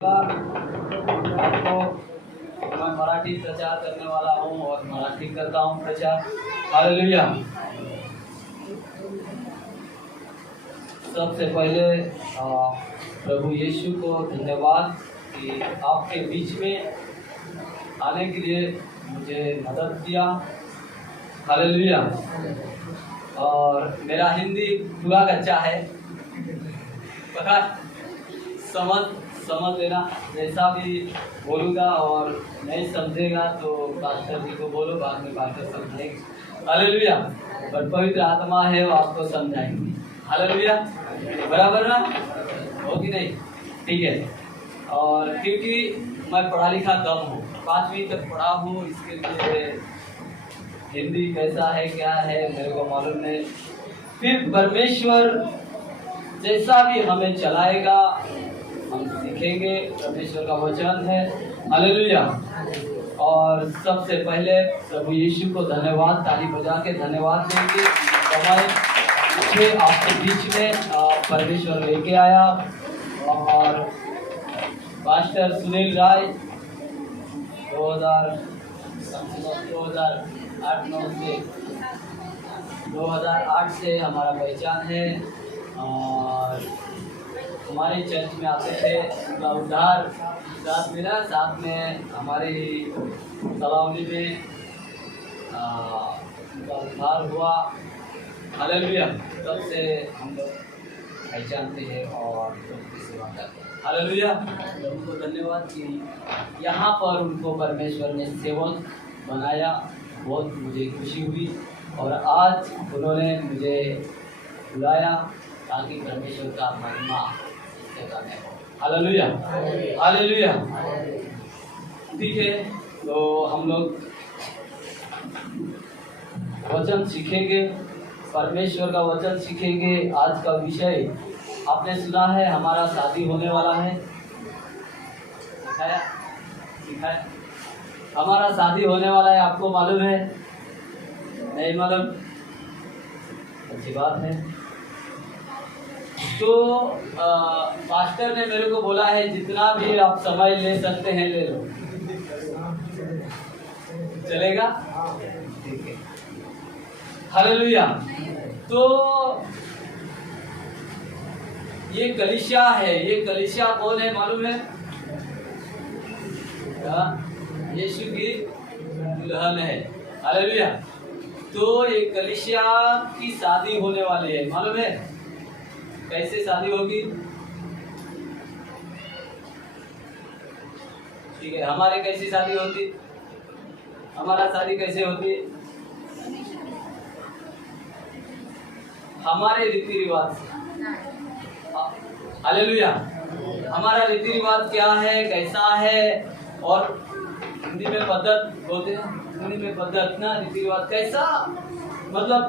आपको मैं मराठी प्रचार करने वाला हूँ और मराठी करता हूँ प्रचार। हालेलुया। सबसे पहले प्रभु यीशु को धन्यवाद कि आपके बीच में आने के लिए मुझे मदद किया। हालेलुया। और मेरा हिंदी पूरा कच्चा है, पता समझ लेना। जैसा भी बोलूँगा और नहीं समझेगा तो पास्टर जी को बोलो, बाद में पास्टर समझाएंगे। हालेलुया। और पवित्र आत्मा है वो आपको समझाएंगे। हालेलुया। बराबर ना, हो कि नहीं? ठीक है। और क्योंकि मैं पढ़ा लिखा कम हूँ, 5वीं तक पढ़ा हूँ, इसके लिए हिंदी कैसा है क्या है मेरे को मालूम नहीं। फिर परमेश्वर जैसा भी हमें चलाएगा हम सीखेंगे। परमेश्वर का वचन है। हालेलुया। और सबसे पहले प्रभु यीशु को धन्यवाद, ताली बजा के धन्यवाद देंगे। समय मुझे आपके बीच में परमेश्वर लेके आया। और पास्टर सुनील राय 2008 से हमारा पहचान है और हमारे चर्च में आते थे। उनका उद्धार साथ मिला, साथ में हमारी सलावनी में उनका उद्धार हुआ। हालेलुया। तब से हम लोग पहचानते हैं और उनकी सेवा करते हैं। हालेलुया। उनको धन्यवाद कि यहाँ पर उनको परमेश्वर ने सेवक बनाया, बहुत मुझे खुशी हुई। और आज उन्होंने मुझे बुलाया ताकि परमेश्वर का महिमा करने हो। हालेलुया। हालेलुया। ठीक है, तो हम लोग वचन सीखेंगे, परमेश्वर का वचन सीखेंगे। आज का विषय आपने सुना है, हमारा शादी होने वाला है। सिखाया हमारा शादी होने वाला है, आपको मालूम है? नहीं मालूम? अच्छी बात है। तो पास्टर ने मेरे को बोला है जितना भी आप समय ले सकते हैं ले लो। चलेगा? ठीक है। हालेलुया। तो ये कलीसिया है। ये कलीसिया कौन है मालूम है? यीशु की दुल्हन है। हालेलुया। तो ये कलीसिया की शादी होने वाली है, मालूम है? कैसे शादी होगी? ठीक है, हमारे कैसी शादी होती? हमारा शादी कैसे होती? हमारे रीति रिवाज से। हालेलुया। हमारा रीति रिवाज क्या है, कैसा है? और हिंदी में पद्धत बोलते हैं, हिंदी में पद्धत ना, रीति रिवाज कैसा, मतलब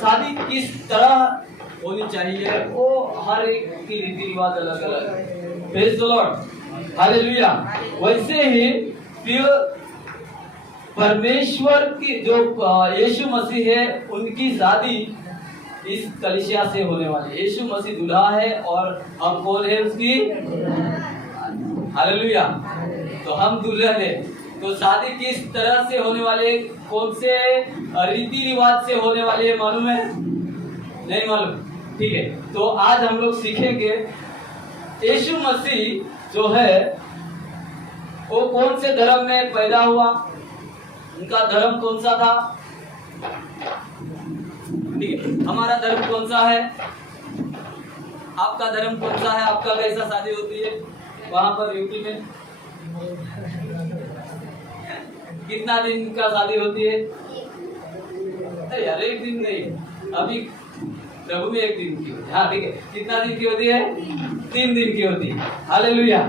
शादी किस तरह होनी चाहिए, वो हर एक की रीति रिवाज अलग अलग है। Praise the lord. हालेलुया। वैसे ही फिर परमेश्वर की जो यीशु मसीह है, उनकी शादी इस कलीसिया से होने वाली है। यीशु मसीह दूल्हा है और हम कौन है उसकी? हालेलुया। तो हम दुल्हन है। तो शादी किस तरह से होने वाले, कौन से रीति रिवाज से होने वाली है मालूम है? नहीं मालूम? ठीक है। तो आज हम लोग सीखेंगे यीशु मसीह जो है वो कौन से धर्म में पैदा हुआ, उनका धर्म कौन सा था। ठीक है, हमारा धर्म कौन सा है, आपका धर्म कौन सा है, आपका कैसा शादी होती है वहां पर यूपी में? कितना दिन का शादी होती है? अरे यार, एक दिन नहीं, अभी प्रभु में 1 दिन की होती है। हाँ ठीक है, कितना दिन की होती है? 3 दिन की होती है। हालेलुया।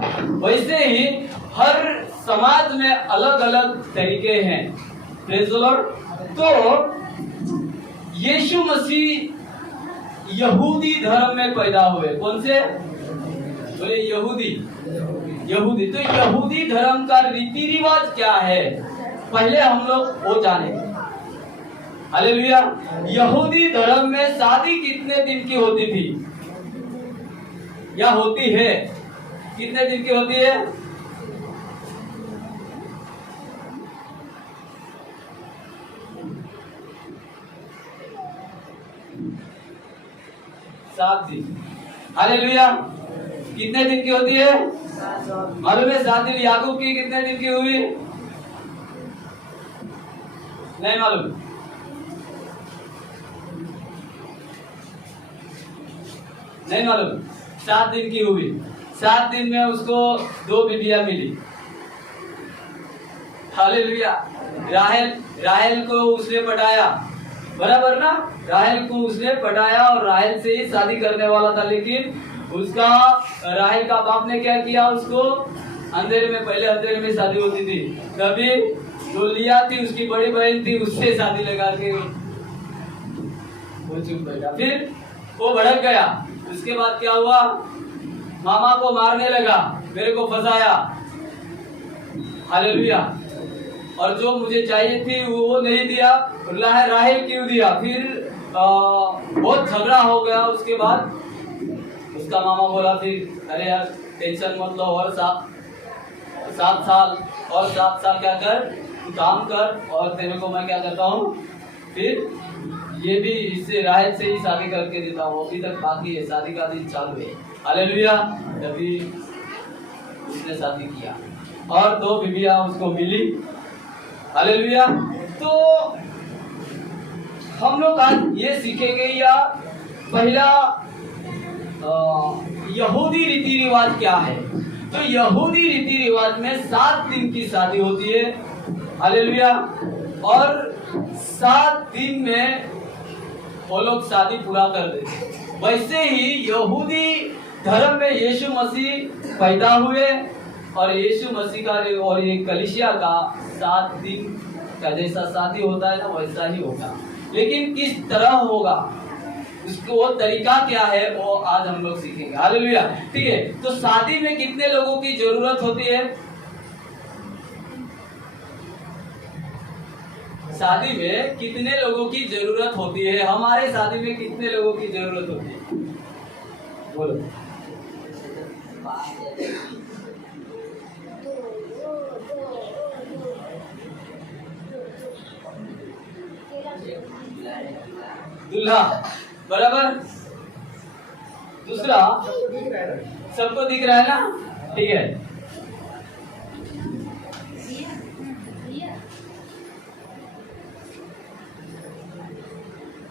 वैसे ही हर समाज में अलग अलग तरीके हैं। Praise the Lord. तो यीशु मसीह यहूदी धर्म में पैदा हुए। कौन से? बोले यहूदी। यहूदी। तो यहूदी धर्म का रीति रिवाज क्या है, पहले हम लोग वो जाने। हालेलुया। यहूदी धर्म में शादी कितने दिन की होती थी या होती है? कितने दिन की होती है? सात दिन। हालेलुया। कितने दिन की होती है? मालूम है 7 दिन। याकूब की कितने दिन की हुई? नहीं मालूम। नहीं मालूम। 7 दिन की हुई। 7 दिन में उसको 2 बीवियां मिली। हालेलुया। राहेल को उसने पटाया, बराबर ना? राहेल को उसने पटाया और राहेल से ही शादी करने वाला था, लेकिन उसका राहेल का बाप ने क्या किया? उसको अंधेरे में, पहले अंधेरे में शादी होती थी, कभी जो लिया थी उसकी बड़ी बहन थी, उससे शादी लगा के वो चुप बैठा। फिर वो भड़क गया। उसके बाद क्या हुआ? मामा को मारने लगा, मेरे को फंसाया। हालेलुया। और जो मुझे चाहिए थी वो नहीं दिया, राहेल क्यों दिया? फिर बहुत झगड़ा हो गया। उसके बाद उसका मामा बोला फिर, अरे यार टेंशन मत लो, और 7 साल और 7 साल क्या कर, काम कर, और तेरे को मैं क्या करता हूँ, फिर ये भी इससे राहेल से ही शादी करके देता हूँ। अभी तक बाकी है, शादी का दिन चालू है। हालेलुया। तभी उसने शादी किया और 2 बीवियां उसको मिली। हालेलुया। तो हम लोग आज ये सीखेंगे, या पहला यहूदी रीति रिवाज क्या है। तो यहूदी रीति रिवाज में 7 दिन की शादी होती है। हालेलुया। और 7 दिन में वो लोग शादी पूरा कर देते। वैसे ही यहूदी धर्म में यीशु मसीह पैदा हुए और यीशु मसीह का और ये कलीसिया का 7 दिन का जैसा शादी होता है ना, वैसा ही होगा, लेकिन किस तरह होगा, उसको वो तरीका क्या है, वो आज हम लोग सीखेंगे। हालेलुया। ठीक है। तो शादी में कितने लोगों की जरूरत होती है? शादी में कितने लोगों की जरूरत होती है? हमारे शादी में कितने लोगों की जरूरत होती है? बोलो। दूल्हा, बराबर। दूसरा, सबको दिख रहा है ना? ठीक है।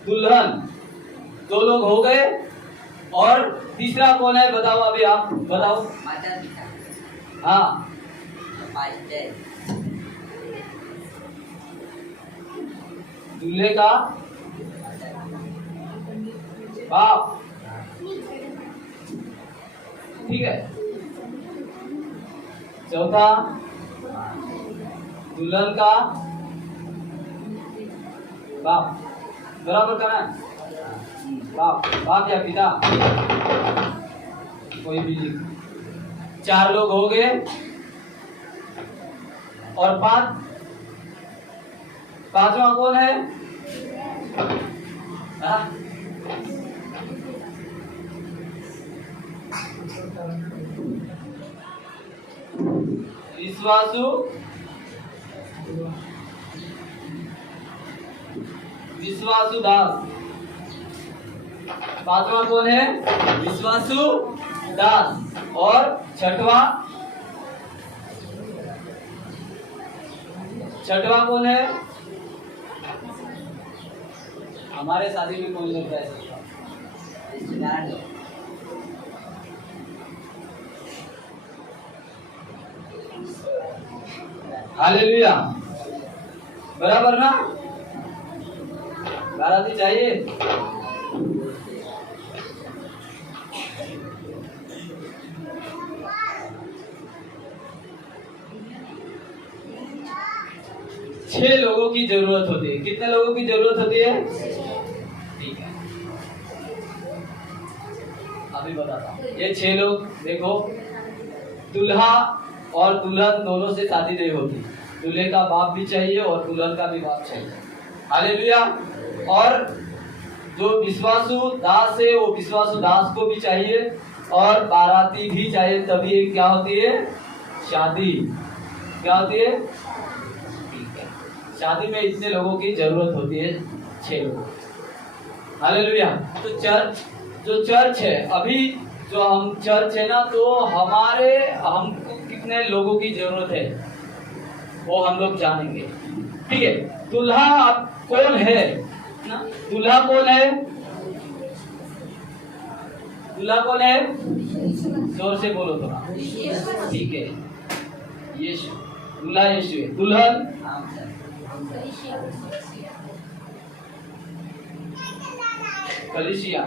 दुल्हन 2 लोग हो गए, और तीसरा कौन है बताओ? अभी आप बताओ। हाँ, दूल्हे का बाप, ठीक है। चौथा, दुल्हन का बाप, बराबर का ना? बाप या पिता, कोई भी। 4 लोग हो गए, और 5वां कौन है? विश्वासु दास। 5वां कौन है? विश्वासु दास। और 6वां कौन है? हमारे शादी में कौन लगता है? हालेलुया। बराबर ना? बाराती चाहिए। छह लोगों की जरूरत होती है। कितने लोगों की जरूरत होती है? ठीक है, अभी बताता हूँ। ये 6 लोग देखो, दूल्हा और दुल्हन दोनों से शादी नहीं होती। दूल्हे का बाप भी चाहिए और दुल्हन का भी बाप चाहिए। हालेलुया। और जो विश्वासु दास है, वो विश्वासु दास को भी चाहिए, और बाराती भी चाहिए, तभी एक क्या होती है, शादी। क्या होती है, ठीक है, शादी में इतने लोगों की जरूरत होती है, 6 लोग। हालेलुया। तो चर्च, जो चर्च है, अभी जो हम चर्च है ना, तो हमको कितने लोगों की जरूरत है वो हम लोग जानेंगे। ठीक है, दूल्हा कौन है ना, दूल्हा कौन है, दूल्हा कौन है, जोर से बोलो थोड़ा। ठीक है, यीशु, दूल्हा यीशु है। दुल्हन कलीसिया।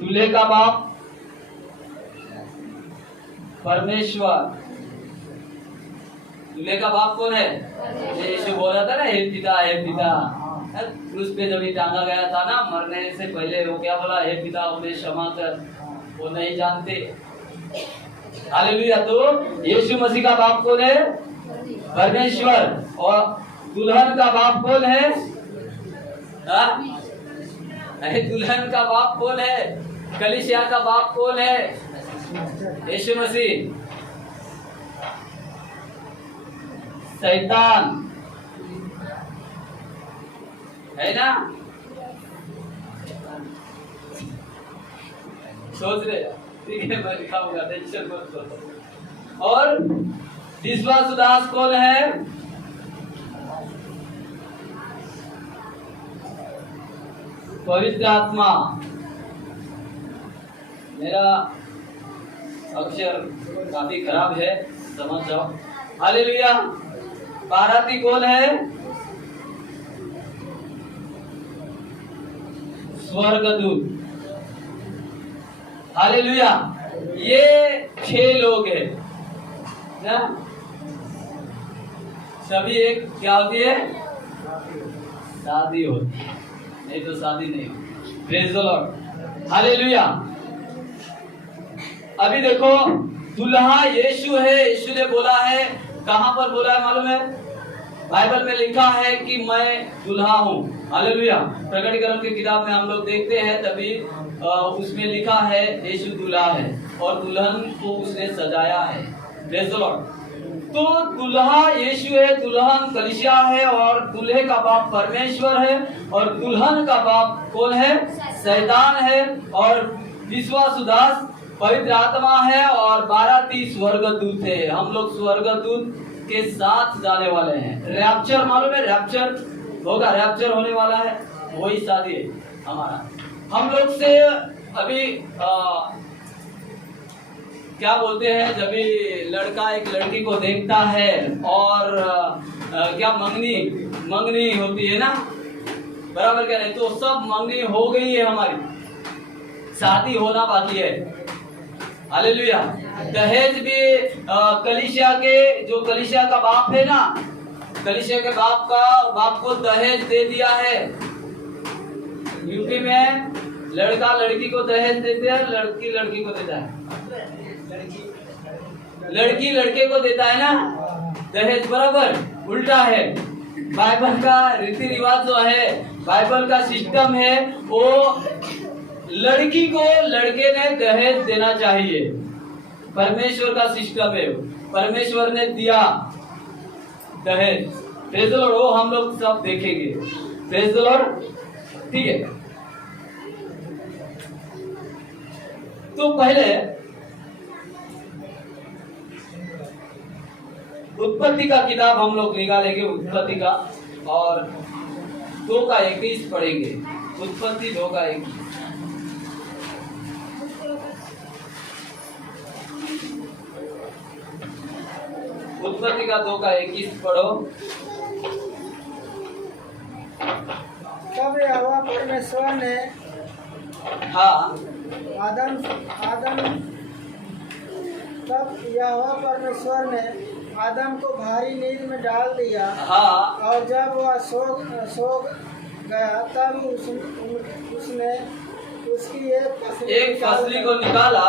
दूल्हे का बाप परमेश्वर। दूल्हे का बाप कौन है, यीशु बोला था ना, हे पिता, हे पिता। क्रूस पे जब टांगा गया था ना, मरने से पहले वो क्या बोला, हे पिता उन्हें क्षमा कर, वो नहीं जानते। हालेलुया। तो यीशु मसीह का बाप कौन है, परमेश्वर। और दुल्हन का बाप कौन है, दुल्हन का बाप कौन है, कलीसिया का बाप कौन है, यीशु मसीह। शैतान है ना, सोच रहे, ठीक है, मैं लिखाऊंगा, टेंशन मत लो। और विश्वास उदास कौन है, पवित्र आत्मा। मेरा अक्षर काफी खराब है, समझ जाओ। हालेलुया। बाराती कौन है, स्वर्गदूत। हालेलुया। ये 6 लोग हैं ना, सभी एक क्या होती है, शादी होती है, नहीं तो शादी नहीं होती। Praise the lord. हालेलुया। अभी देखो, दुल्हा यीशु है, यीशु ने बोला है, कहां पर बोला है मालूम है, बाइबल में लिखा है कि मैं दुल्हा हूँ। हालेलुया। प्रकटीकरण की किताब में हम लोग देखते हैं, तभी उसमें लिखा है यीशु दूल्हा है और दुल्हन को उसने सजाया है। Praise the Lord. तो दुल्हा यीशु है, दुल्हन कलीसिया है, और दूल्हे का बाप परमेश्वर है, और दुल्हन का बाप कौन है, शैतान है, और विश्वास उदास पवित्र आत्मा है, और बाराती स्वर्गदूत है। हम लोग स्वर्गदूत के साथ जाने वाले हैं। रैप्चर मालूम है, रैप्चर होगा, रैप्चर होने वाला है, वही शादी है हमारा। हम लोग से अभी क्या बोलते हैं, जब भी लड़का एक लड़की को देखता है और क्या मंगनी होती है ना, बराबर कह रहे, तो सब मंगनी हो गई है, हमारी शादी होना बाकी है। हालेलुया। दहेज भी कलीसिया के, जो कलीसिया का बाप है ना, कलीसिया के बाप को दहेज दे दिया है। यूपी में लड़का लड़की को दहेज देते हैं, लड़की लड़की को देता है, लड़की लड़के को देता है ना दहेज, बराबर उल्टा है। बाइबल का रीति रिवाज जो है, बाइबल का सिस्टम है, वो लड़की को लड़के ने दहेज देना चाहिए। परमेश्वर का सिस्टम है, परमेश्वर ने दिया दहेज। Praise the Lord. वो हम लोग सब देखेंगे। Praise the lord. ठीक है, तो पहले उत्पत्ति का किताब हम लोग निकालेंगे, उत्पत्ति का, और 2:21 पढ़ेंगे। उत्पत्ति 2:21। उत्पत्ति का 2:21 पढ़ो। तब यहोवा परमेश्वर ने आदम को भारी नींद में डाल दिया। और जब वह सो गया, तब उसने उसकी एक फसली को निकाला।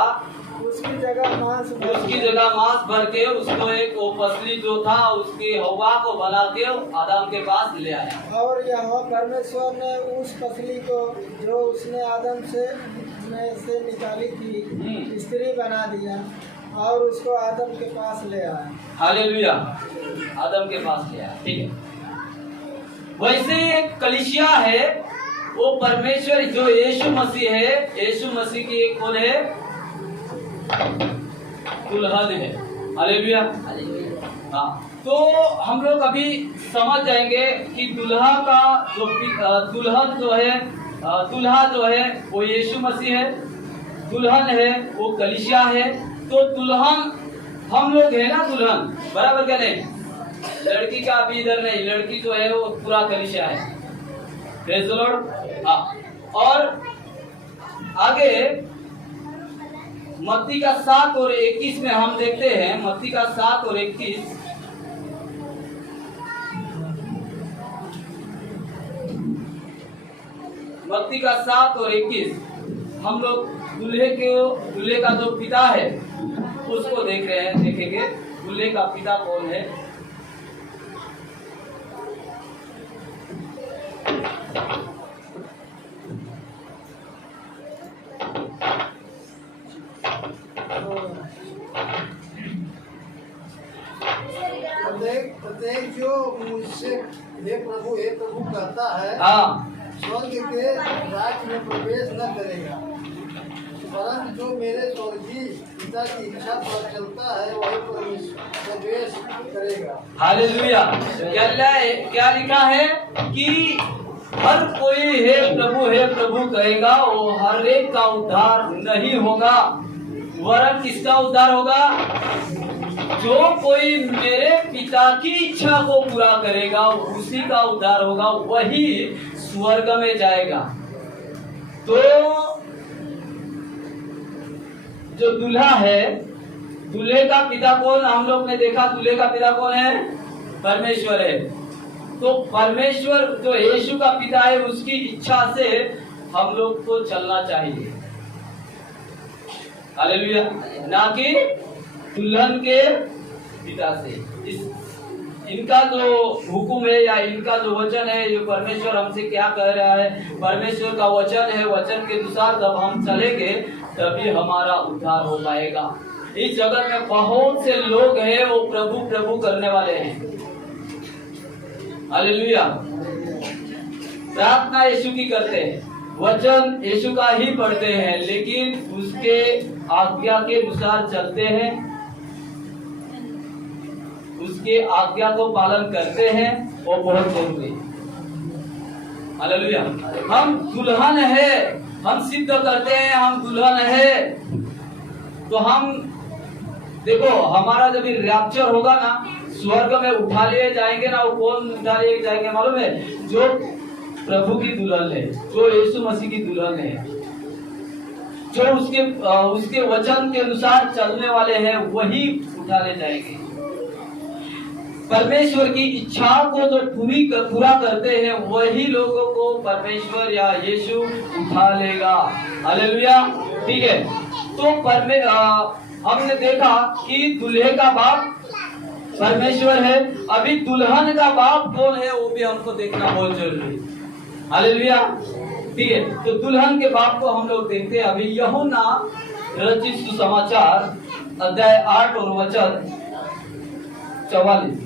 उसकी जगह मांस भर के उसको एक वो पसली जो था उसकी हवा को बना के आदम के पास ले आया। और यहोवा परमेश्वर ने उस पसली को जो उसने आदम से निकाली थी स्त्री बना दिया और उसको आदम के पास ले आया। हालेलुया, आदम के पास ले आया। ठीक है, वैसे एक कलीसिया है, वो परमेश्वर जो यीशु मसीह है, यीशु मसीह की एक कौन है? दुल्हन है। हालेलुया। हाँ, तो हम लोग अभी समझ जाएंगे कि दुल्हा का जो दुल्हन जो है, दुल्हा जो है वो यीशु मसीह है, दुल्हन है वो कलीसिया है। तो दुल्हन हम लोग है ना, दुल्हन बराबर क्या नहीं? लड़की का अभी इधर नहीं, लड़की जो है वो पूरा कलीसिया है। Praise the Lord. हाँ, और आगे मत्ती का 7 और 21 में हम देखते हैं, मत्ती का 7 और 21। मत्ती का 7 और 21 हम लोग दूल्हे का जो पिता है उसको देख रहे हैं, देखेंगे दूल्हे का पिता कौन है। प्रत्येक जो मुझसे हे प्रभु कहता है, स्वर्ग के राज्य में प्रवेश न करेगा, परंतु जो मेरे स्वर्गीय पिता की इच्छा पर चलता है वही प्रवेश करेगा। हालेलुया। क्या लिखा है कि हर कोई हे प्रभु कहेगा, वो हर एक का उद्धार नहीं होगा, वरन किसका उद्धार होगा? जो कोई मेरे पिता की इच्छा को पूरा करेगा उसी का उद्धार होगा, वही स्वर्ग में जाएगा। तो जो दूल्हा है, दूल्हे का पिता कौन? हम लोग ने देखा दूल्हे का पिता कौन है? परमेश्वर है। तो परमेश्वर जो यीशु का पिता है उसकी इच्छा से हम लोग को चलना चाहिए। हालेलुया, ना कि दुल्हन के पिता से। इनका जो हुक्म है या इनका जो वचन है, ये परमेश्वर हमसे क्या कह रहा है? परमेश्वर का वचन है, वचन के अनुसार जब हम चलेंगे तभी हमारा उद्धार हो पाएगा। इस जगत में बहुत से लोग हैं वो प्रभु प्रभु करने वाले हैं। हालेलुया, प्रार्थना यीशु की करते हैं, वचन यीशु का ही पढ़ते हैं, लेकिन उसके आज्ञा के अनुसार चलते हैं, उसके आज्ञा को पालन करते हैं, वो बहुत जरूरी है। हालेलुया। हम दुल्हन है, हम सिद्ध करते हैं हम दुल्हन है। तो हम देखो, हमारा जब रैप्चर होगा ना, स्वर्ग में उठा लिए जाएंगे ना, वो कौन उठा लिए जाएंगे मालूम है? जो प्रभु की दुल्हन है, जो यीशु मसीह की दुल्हन है, जो उसके वचन के अनुसार चलने वाले हैं, वही उठा ले जाएंगे। परमेश्वर की इच्छा को जो पूरा करते हैं वही लोगों को परमेश्वर या यीशु उठा लेगा। हालेलुया। ठीक है, तो हमने देखा कि दूल्हे का बाप परमेश्वर है। अभी दुल्हन का बाप कौन है वो भी हमको देखना बहुत जरूरी है। हालेलुया। ठीक है, तो दुल्हन के बाप को हम लोग देखते हैं। अभी यूहन्ना रचित सुसमाचार अध्याय 8 और वचन 44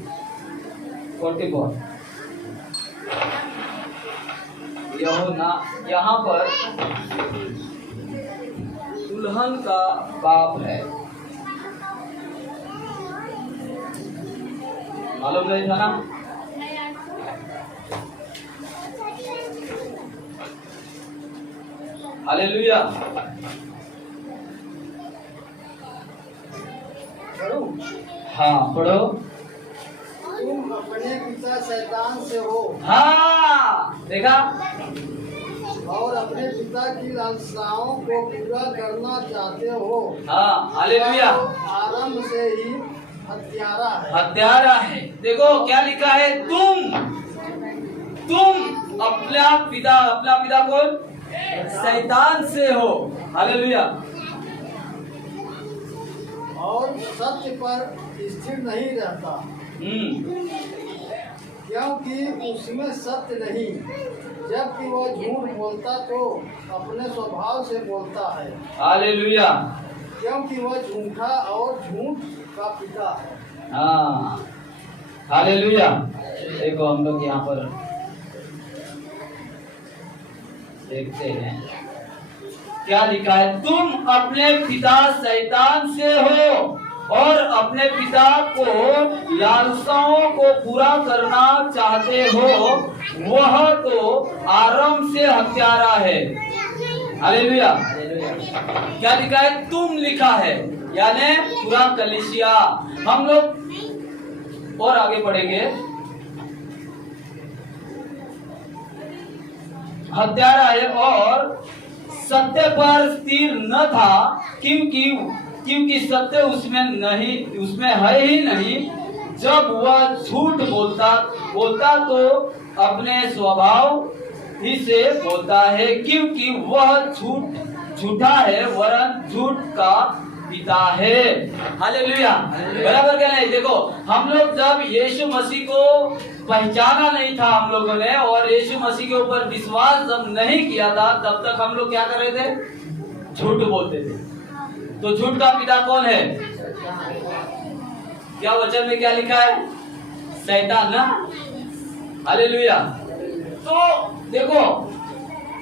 यूहन्ना यहाँ पर दुल्हन का बाप है, मालूम नहीं था ना? हालेलुया। हाँ पढ़ो। तुम अपने पिता शैतान से हो। हाँ देखा, और अपने पिता की लालसाओं को पूरा करना चाहते हो। हाँ हालेलुया। आरंभ से ही हत्यारा है। देखो क्या लिखा है, तुम अपना पिता कौन? शैतान से हो। हालेलुया। और सत्य पर स्थिर नहीं रहता, क्योंकि उसमें सत्य नहीं। जबकि वह झूठ बोलता तो अपने स्वभाव से बोलता है। हालेलुया। क्योंकि वह झूठा और झूठ का पिता है। हाँ, हालेलुया। देखो हम लोग यहाँ पर देखते हैं क्या लिखा है, तुम अपने पिता शैतान से हो और अपने पिता को लालसाओं को पूरा करना चाहते हो, वह तो आरंभ से हत्यारा है। हालेलुया। क्या लिखा है, तुम लिखा है, यानी पूरा कलीसिया। हम लोग और आगे पढ़ेंगे, हत्यारा है और सत्य पर स्थिर न था, क्योंकि सत्य उसमें है ही नहीं। जब वह झूठ बोलता तो अपने स्वभाव ही से बोलता है, क्योंकि वह झूठा है वरन झूठ का पिता है। हालेलुया। बराबर क्या नहीं। देखो हम लोग जब यीशु मसीह को पहचाना नहीं था हम लोगों ने, और यीशु मसीह के ऊपर विश्वास जब नहीं किया था, तब तक हम लोग क्या कर रहे थे, झूठ बोलते थे। तो झूठ का पिता कौन है? क्या वचन में क्या लिखा है? शैतान ना। हालेलुया। तो देखो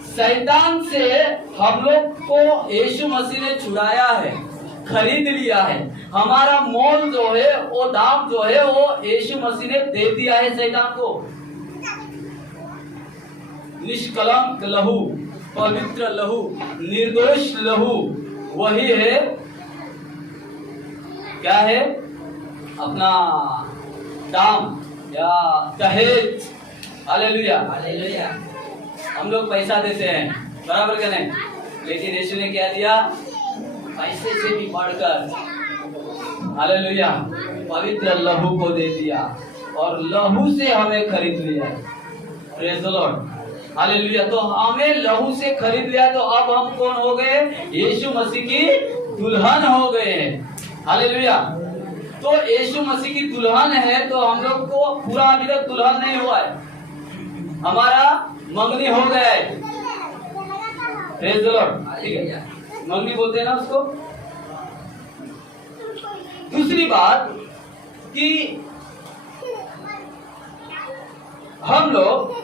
शैतान से हम लोग को यीशु मसीह ने छुड़ाया है, खरीद लिया है। हमारा मोल जो है, वो दाम जो है, वो यीशु मसीह ने दे दिया है शैतान को। निष्कलंक लहू, पवित्र लहू, निर्दोष लहू, वही है क्या है, अपना दाम या दहेज। हालेलुया। हम लोग पैसा देते हैं, बराबर क्या नहीं, लेकिन यीशु ने क्या दिया, पैसे से भी बढ़कर, हालेलुया, पवित्र लहू को दे दिया और लहू से हमें खरीद लिया। Praise the lord. हालेलुया। तो हमें लहू से खरीद लिया, तो अब हम कौन हो गए? यीशु मसीह की दुल्हन हो गए हैं। हालेलुया। तो यीशु मसीह की दुल्हन है, तो हम लोग को पूरा अभी तक दुल्हन नहीं हुआ है, हमारा मंगनी हो गया है। Praise the lord. ठीक है, मंगनी बोलते हैं ना उसको। दूसरी बात कि हम लोग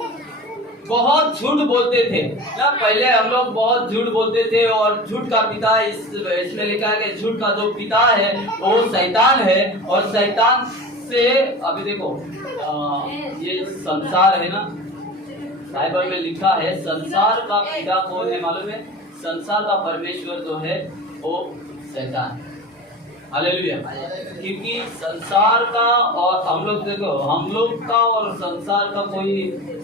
बहुत झूठ बोलते थे ना, पहले हम लोग बहुत झूठ बोलते थे, और झूठ का पिता इसमें लिखा है कि झूठ का जो पिता है वो शैतान है। और शैतान से अभी देखो ये संसार है ना, बाइबल में लिखा है संसार का पिता कौन है मालूम है? संसार का परमेश्वर जो है वो शैतान। हालेलुया। क्योंकि संसार का और हम लोग, देखो हम लोग का और संसार का कोई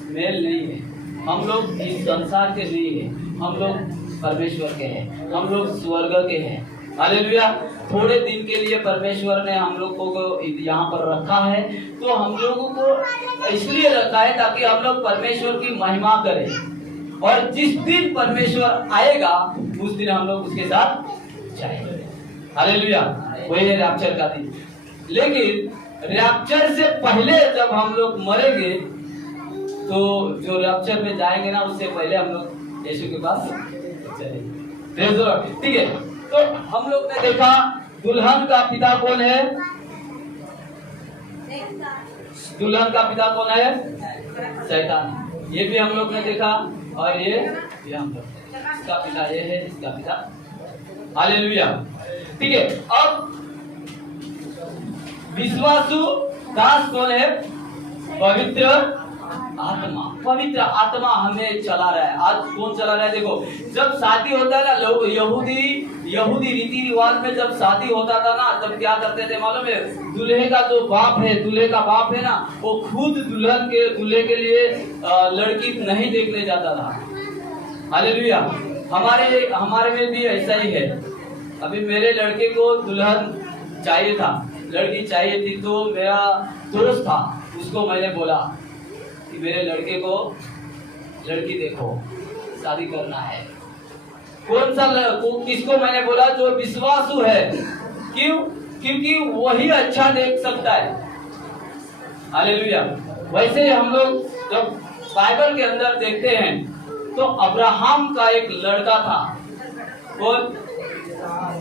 मेल नहीं है। हम लोग इस संसार के नहीं है, हम लोग परमेश्वर के हैं, हम लोग स्वर्ग के हैं। हालेलुया। थोड़े दिन के लिए परमेश्वर ने हम लोग को यहाँ पर रखा है, तो हम लोगों को इसलिए रखा है ताकि हम लोग परमेश्वर की महिमा करें, और जिस दिन परमेश्वर आएगा उस दिन हम लोग उसके साथ जाएंगे। हालेलुया। वही है रैप्चर का दिन। लेकिन रैप्चर से पहले जब हम लोग मरेंगे, तो जो रैप्चर में जाएंगे ना, उससे पहले हम लोग यीशु के पास चलेंगे। ठीक है। तो हम लोग ने देखा दुल्हन का पिता कौन है? दुल्हन का पिता कौन है? शैतान। ये भी हम लोग ने देखा, और ये हम लोग, इसका पिता ये है, इसका पिता। हालेलुया। ठीक है। अब विश्वासु दास कौन है? पवित्र आत्मा। पवित्र आत्मा हमें चला रहा है। आज कौन चला रहा है? देखो जब शादी होता है ना, लोग यहूदी रीति रिवाज में जब शादी होता था ना, तब क्या करते थे मालूम है? दूल्हे का जो बाप है, दूल्हे का बाप है ना, वो खुद दूल्हे के लिए लड़की नहीं देखने जाता था। हालेलुया। हमारे में भी ऐसा ही है। अभी मेरे लड़के को दुल्हन चाहिए था, लड़की चाहिए थी, तो मेरा दोस्त था, उसको मैंने बोला कि मेरे लड़के को लड़की देखो, शादी करना है। कौन सा किसको मैंने बोला? जो विश्वासु है। क्यों? क्योंकि वही अच्छा देख सकता है। हालेलुया। वैसे हम लोग जब बाइबल के अंदर देखते हैं तो अब्राहम का एक लड़का था, कौन?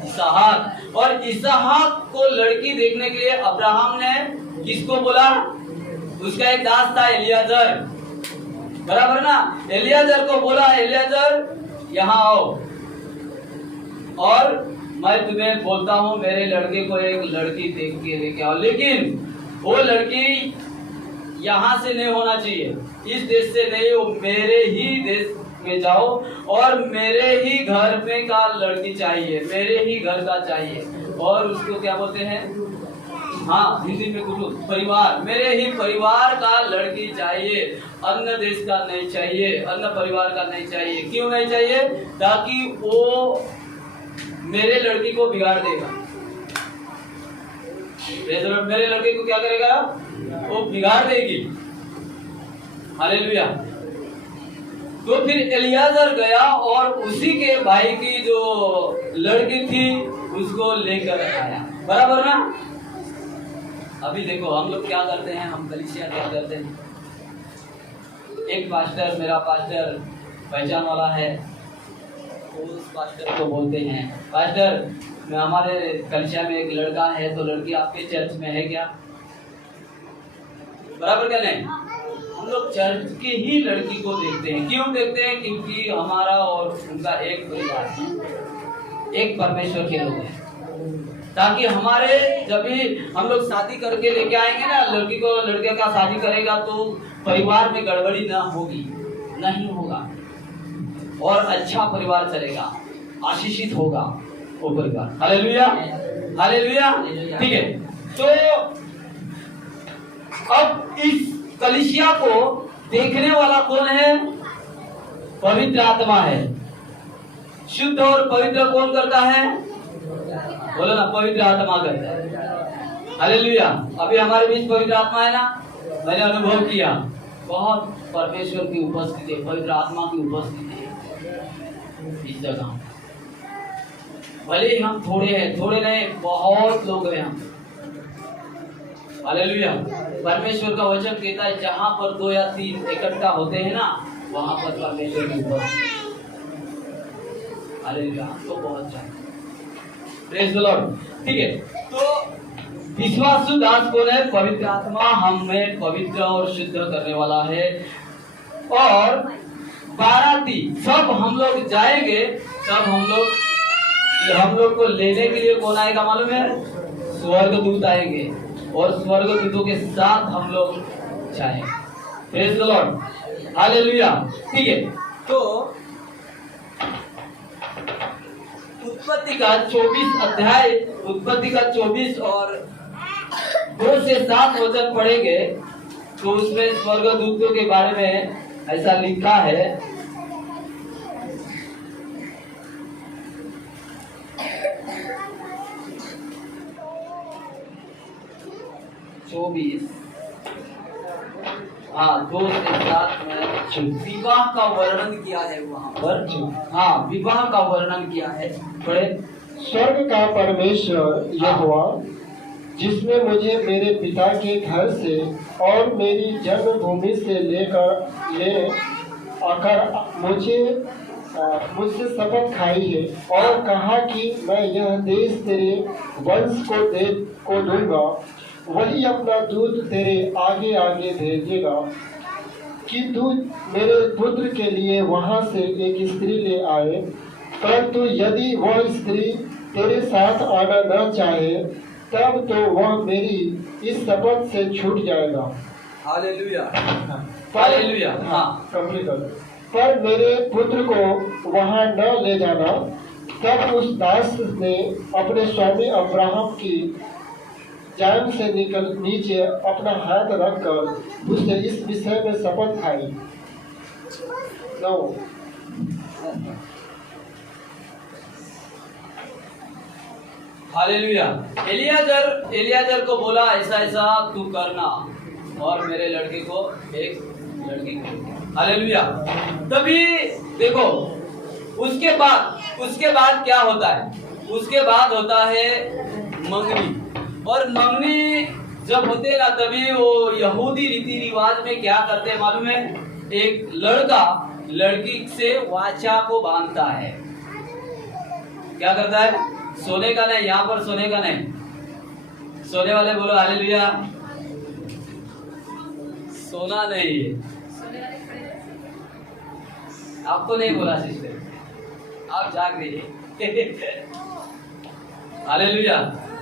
इसहाक। और इसहाक को लड़की देखने के लिए अब्राहम ने किसको बोला? उसका एक दास था एलियाजर, बराबर ना? एलियाजर को बोला, एलियाजर यहाँ आओ और मैं तुम्हें बोलता हूँ मेरे लड़के को एक लड़की देख के लेके आओ, लेकिन वो लड़की यहाँ से नहीं होना चाहिए, इस देश से नहीं, वो मेरे ही देश में जाओ और मेरे ही घर में का लड़की चाहिए, मेरे ही घर का चाहिए। और उसको क्या बोलते हैं? हाँ, हिंदी में कुछ परिवार, मेरे ही परिवार का लड़की चाहिए, अन्य देश का नहीं चाहिए, अन्य परिवार का नहीं चाहिए। क्यों नहीं चाहिए? ताकि वो मेरे लड़की को बिगाड़ देगा। मेरे लड़के को क्या करेगा? वो बिगाड़ देगी। हालेलुया। तो फिर एलियाजर गया और उसी के भाई की जो लड़की थी उसको लेकर आया, बराबर ना? अभी देखो हम लोग क्या करते हैं, हम कलीसिया क्या करते हैं, एक पास्टर, मेरा पास्टर पहचान वाला है, उस पास्टर को बोलते हैं, पास्टर हमारे कलीसिया में एक लड़का है, तो लड़की आपके चर्च में है क्या? बराबर क्या नहीं? हम लोग चर्च की ही लड़की को देखते हैं। क्यों देखते हैं? क्योंकि हमारा और उनका एक परिवार है, एक परमेश्वर के लोग हैं। ताकि हमारे जब भी हम लोग शादी करके लेके आएंगे ना लड़की को, लड़के का शादी करेगा तो परिवार में गड़बड़ी ना होगी, नहीं होगा, और अच्छा परिवार चलेगा, आशीषित होगा वो परिवार। Hallelujah, hallelujah. ठीक है, तो अब इस कलीसिया को देखने वाला कौन है? पवित्र आत्मा है। शुद्ध और पवित्र कौन करता है? बोलो ना, पवित्र आत्मा करता है। हालेलुया। अभी हमारे बीच पवित्र आत्मा है ना, मैंने अनुभव किया, बहुत परमेश्वर की उपस्थिति है, पवित्र आत्मा की उपस्थिति है इस जगह। भले ही हम थोड़े हैं, थोड़े नहीं, बहुत लोग हैं हम। हालेलुया। परमेश्वर का वचन कहता है जहां पर 2 या 3 इकट्ठा होते हैं ना, वहां पर परमेश्वर की उपस्थिति। हालेलुया। तो बहुत चाहिए। Praise the lord. ठीक है, तो विश्वासु दास कौन है? पवित्र आत्मा हमें पवित्र और शुद्ध करने वाला है। और बाराती सब हम लोग जाएंगे, तब हम लोग को लेने के लिए कौन आएगा मालूम है? स्वर्गदूत आएंगे और स्वर्गदूतों के साथ हम लोग जाएंगे। Praise the lord. हालेलुया। ठीक है, तो उत्पत्ति का 24 अध्याय, उत्पत्ति का 24 और 2 से 7 वचन पढ़ेंगे तो उसमें स्वर्गदूतों के बारे में ऐसा लिखा है। हाँ, 2 से 7 में विवाह का वर्णन किया है वहाँ पर। हाँ, विवाह का वर्णन किया है। बड़े स्वर्ग का परमेश्वर यहोवा, जिसने मुझे मेरे पिता के घर से और मेरी जन्मभूमि से ले आकर मुझसे शपथ खाई है और कहा कि मैं यह देश तेरे वंश को दूंगा, वही अपना दूत तेरे आगे आगे भेजेगा कि तू मेरे पुत्र के लिए वहां से एक स्त्री ले आए, परंतु यदि वह स्त्री तेरे साथ आना न चाहे तब तो वह मेरी इस शपथ से छूट जाएगा। Hallelujah, hallelujah. हाँ, पर मेरे पुत्र को वहां न ले जाना। तब उस दास ने अपने स्वामी अब्राहम की जान से नीचे अपना हाथ रखकर उससे इस विषय में शपथ खाई। 9 हालेलुया। एलियाजर को बोला ऐसा ऐसा तू करना और मेरे लड़के को एक लड़की को। हालेलुया। तभी देखो उसके बाद क्या होता है? उसके बाद होता है मंगनी। और मंगनी जब होते ना तभी वो यहूदी रीति रिवाज में क्या करते हैं मालूम है? एक लड़का लड़की से वाचा को बांधता है। क्या करता है? सोने का नहीं, यहाँ पर सोने का नहीं। सोने वाले बोलो हालेलुया। सोना नहीं है, आपको नहीं बोला सिस्टर, आप जाग रही है। हालेलुया।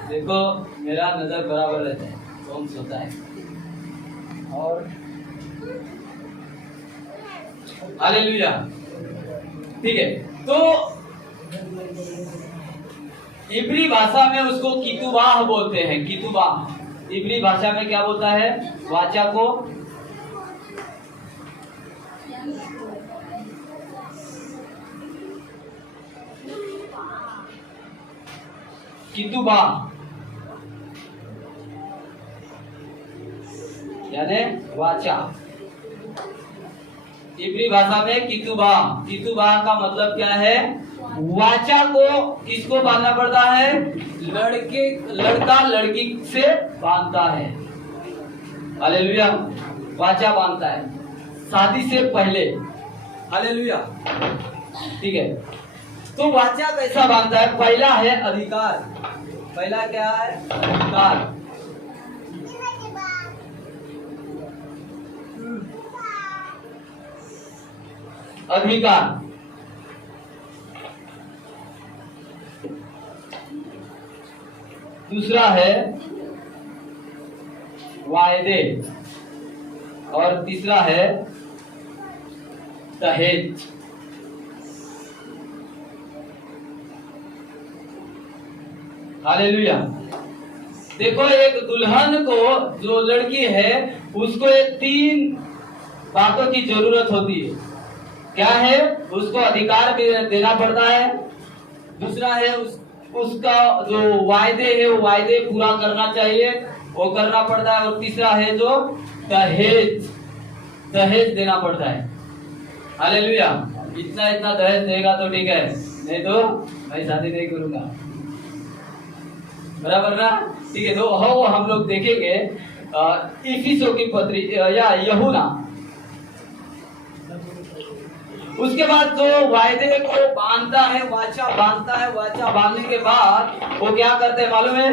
देखो मेरा नजर बराबर रहता है, कौन सोता है। और हालेलुया, ठीक है। तो इब्री भाषा में उसको कितुबाह बोलते हैं। कितुबाह इब्री भाषा में क्या बोलता है? वाचा को कितुबाह यानी वाचा। इब्री भाषा में कितुबाह। कितुबाह का मतलब क्या है? वाचा को किसको बांधना पड़ता है? लड़का लड़की से बांधता है। हालेलुया। वाचा बांधता है शादी से पहले। हालेलुया, ठीक है। तो वाचा कैसा बांधता है? पहला है अधिकार। पहला क्या है? अधिकार। अधिकार। दूसरा है वायदे और तीसरा है दहेज। हालेलुया। देखो एक दुल्हन को, जो लड़की है, उसको ये 3 बातों की जरूरत होती है। क्या है? उसको अधिकार देना पड़ता है। दूसरा है उसका जो वायदे है वो वायदे पूरा करना चाहिए, वो करना पड़ता है। और तीसरा है जो दहेज देना पड़ता है। हालेलुया। इतना दहेज देगा तो ठीक है, नहीं तो मैं शादी नहीं करूंगा। बराबर ना? ठीक है। तो वो हम लोग देखेंगे इफिसों की पत्री या यूहन्ना। उसके बाद जो वायदे को बांधता है, वाचा बांधता है, वाचा बांधने के बाद वो क्या करते हैं मालूम है?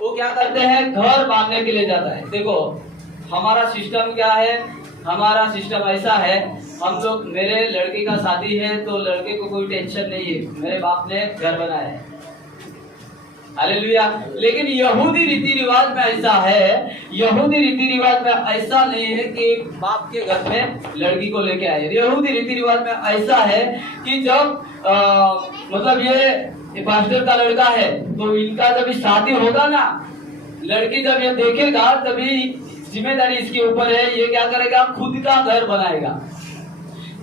वो क्या करते हैं? घर बांधने के लिए जाता है। देखो हमारा सिस्टम क्या है? हमारा सिस्टम ऐसा है, हम लोग, मेरे लड़के का शादी है तो लड़के को कोई टेंशन नहीं है, मेरे बाप ने घर बनाया है। हालेलुया। लेकिन यहूदी रीति रिवाज में ऐसा है, यहूदी रीति रिवाज में ऐसा नहीं है कि बाप के घर में लड़की को लेके आए। यहूदी रीति रिवाज में ऐसा है कि जब मतलब ये पास्टर का लड़का है तो इनका जब शादी होगा ना, लड़की जब ये देखेगा तभी जिम्मेदारी इसके ऊपर है, ये क्या करेगा? खुद का घर बनाएगा।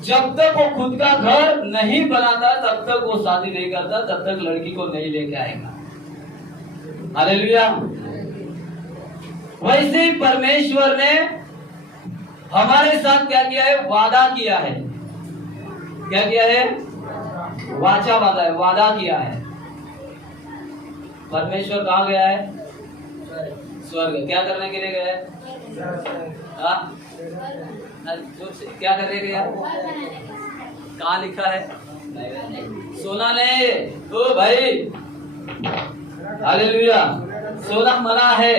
जब तक वो खुद का घर नहीं बनाता तब तक वो शादी नहीं करता, तब तक लड़की को नहीं लेके आएगा। हालेलुया। वैसे ही परमेश्वर ने हमारे साथ क्या किया है? वादा किया है। क्या किया है? वाचा बांधा है, वादा किया है। परमेश्वर कहाँ गया है? स्वर्ग। क्या करने के लिए गया है? क्या करने गया? कहाँ लिखा है? सोना नहीं। तो भाई हालेलुया, सोना मना है,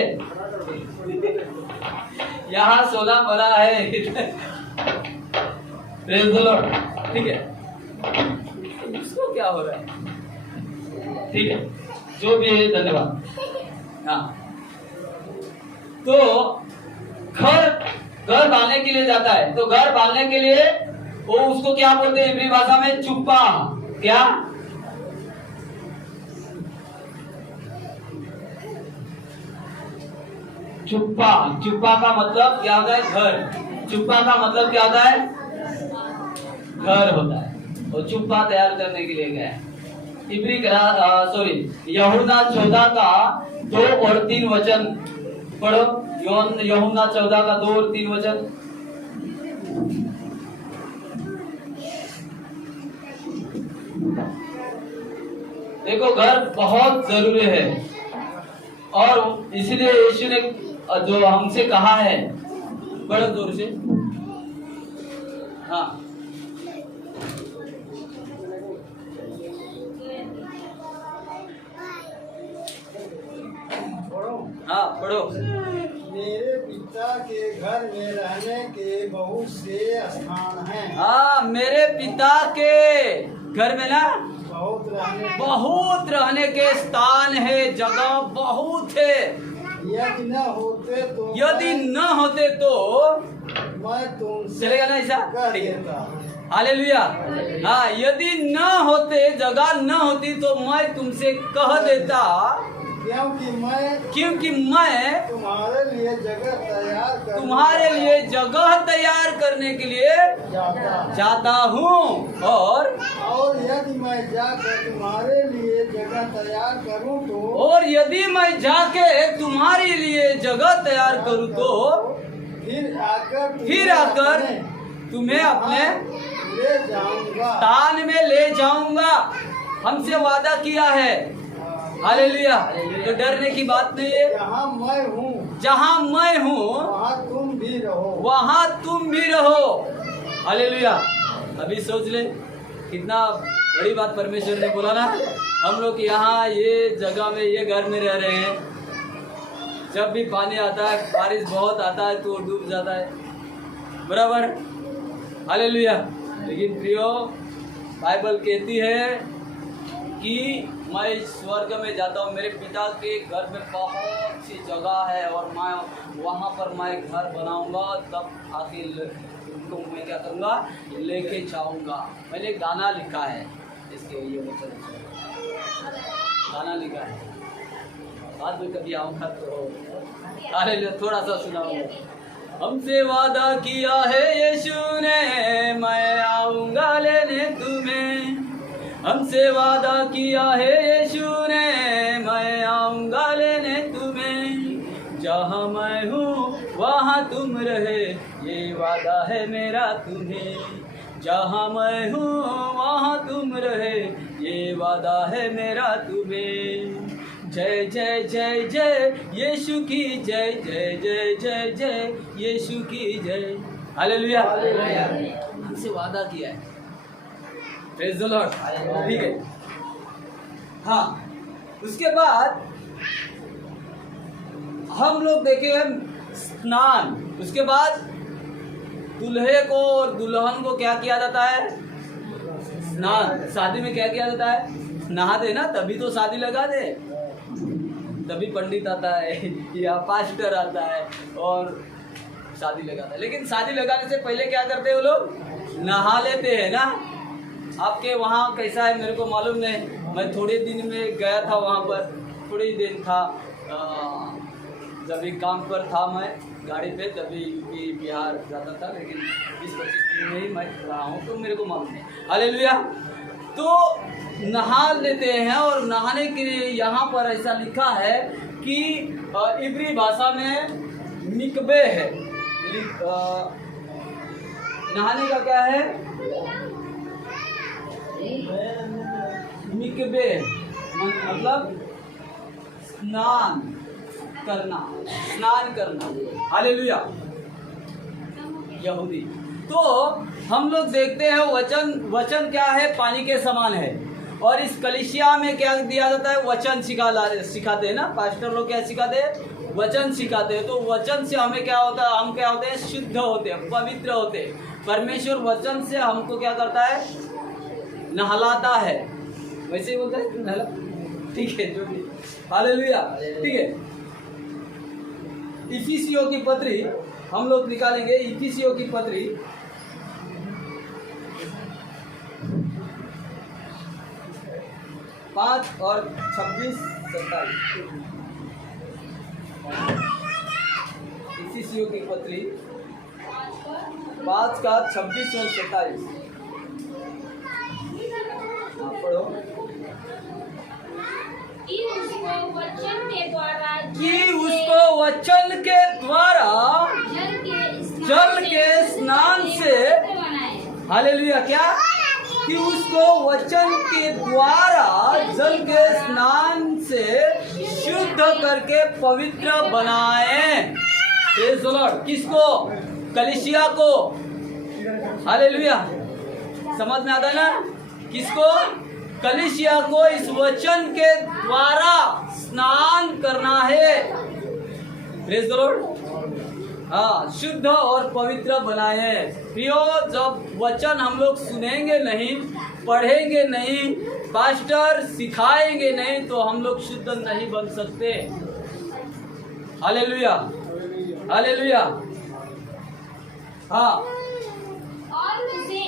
यहाँ सोना मना है। Praise the lord. ठीक है, उसको क्या हो रहा है? ठीक है, जो भी है, धन्यवाद। हाँ, तो घर बांधने के लिए जाता है, तो घर बांधने के लिए वो उसको क्या बोलते हैं इब्री भाषा में? चुप्पा। क्या? चुप्पा। चुप्पा का मतलब क्या होता है? घर। चुप्पा का मतलब क्या होता है? घर होता है। और चुप्पा तैयार करने के लिए गया है। इब्री यूहन्ना 14 का 2 और 3 वचन पढ़ो। यूहन्ना 14 का 2 और 3 वचन। देखो घर बहुत जरूरी है, और इसलिए यीशु ने जो हमसे कहा है, बड़े जोर से, हाँ हाँ पढ़ो। मेरे पिता के घर में रहने के बहुत से स्थान हैं। हाँ, मेरे पिता के घर में ना बहुत रहने के स्थान है, जगह बहुत है। यदि न होते तो मैं तुमसे चलेगा ना ऐसा? कह देता। हालेलुया। हाँ, यदि न होते, जगह न होती तो मैं तुमसे कह देता, क्योंकि मैं तुम्हारे लिए जगह तैयार करने के लिए जाता हूँ। और यदि मैं जाकर तुम्हारे लिए जगह तैयार करूँ तो, और यदि मैं जाके तुम्हारे लिए जगह तैयार करूँ तो फिर आकर तुम्हें अपने ले जाऊंगा, स्थान में ले जाऊंगा। हमसे वादा किया है। हालेलुया। तो डरने की बात नहीं है। जहाँ मैं हूँ वहाँ तुम भी रहो। हालेलुया। अभी सोच ले कितना बड़ी बात परमेश्वर ने बोला ना। हम लोग यहाँ ये जगह में, ये घर में रह रहे हैं। जब भी पानी आता है, बारिश बहुत आता है तो डूब जाता है, बराबर। हालेलुया। लेकिन प्रियो, बाइबल कहती है कि मैं स्वर्ग में जाता हूँ, मेरे पिता के घर में बहुत सी जगह है और मैं वहाँ पर मैं घर बनाऊँगा, तब आके तुमको मैं क्या करूँगा, लेके जाऊँगा। मैंने एक गाना लिखा है इसके लिए, गाना लिखा है, बाद में कभी आऊँगा तो अरे थोड़ा सा सुनाऊँगा। हमसे वादा किया है यीशु ने, मैं आऊँगा लेने तुम्हें। हमसे वादा किया है यीशु ने, मैं आऊँगा लेने तुम्हें। जहाँ मैं हूँ वहाँ तुम रहे, ये वादा है मेरा तुम्हें। जहाँ मैं हूँ वहाँ तुम रहे, ये वादा है मेरा तुम्हें। जय जय जय जय यीशु की जय, जय जय जय जय यीशु की जय। हालेलुया। हमसे वादा किया है। Praise the lord. ठीक है। हाँ, उसके बाद हम लोग देखें स्नान। उसके बाद दूल्हे को और दुल्हन को क्या किया जाता है? स्नान। शादी में क्या किया जाता है? नहाते ना, तभी तो शादी लगा दे, तभी पंडित आता है या पास्टर आता है और शादी लगाता है। लेकिन शादी लगाने से पहले क्या करते हैं वो लोग? नहा लेते हैं ना। आपके वहाँ कैसा है मेरे को मालूम नहीं, मैं थोड़े दिन में गया था वहाँ पर, थोड़े ही दिन था, जब एक काम पर था मैं गाड़ी पे, तभी यूपी बिहार जाता था, लेकिन 20-25 दिन में ही मैं रहा हूँ, तो मेरे को मालूम नहीं। हालेलुया। तो नहा लेते हैं, और नहाने के लिए यहाँ पर ऐसा लिखा है कि इब्री भाषा में मिकबे है। नहाने का क्या है? मिकबे, मतलब स्नान करना, स्नान करना। हालेलुया। यहूदी। तो हम लोग देखते हैं वचन क्या है? पानी के समान है। और इस कलीसिया में क्या दिया जाता है? वचन सिखाते हैं ना, पास्टर लोग क्या सिखाते हैं? वचन सिखाते हैं। तो वचन से हमें क्या होता है? हम क्या होते हैं? शुद्ध होते हैं, पवित्र होते हैं। परमेश्वर वचन से हमको क्या करता है? नहलाता है। वैसे ही बोलते हैं नहला, ठीक है, जो भी। हालेलुया। ठीक है। इफिसियों की पत्री हम लोग निकालेंगे। इफिसियों की पत्री 5 और 26-27। इफिसियों की पत्री 5 का 26 और 27। पढ़ो। कि उसको वचन के द्वारा जल के स्नान से, हालेलुया, क्या कि उसको वचन के द्वारा जल के स्नान से शुद्ध करके पवित्र बनाए। Praise the Lord. किसको? कलीसिया को। हालेलुया। समझ में आता है ना? किसको? कलीसिया को इस वचन के द्वारा स्नान करना है। Praise the Lord. हाँ, शुद्ध और पवित्र बनाए। प्रियो, जब वचन हम लोग सुनेंगे नहीं, पढ़ेंगे नहीं, पास्टर सिखाएंगे नहीं, तो हम लोग शुद्ध नहीं बन सकते। Hallelujah, hallelujah. और उसे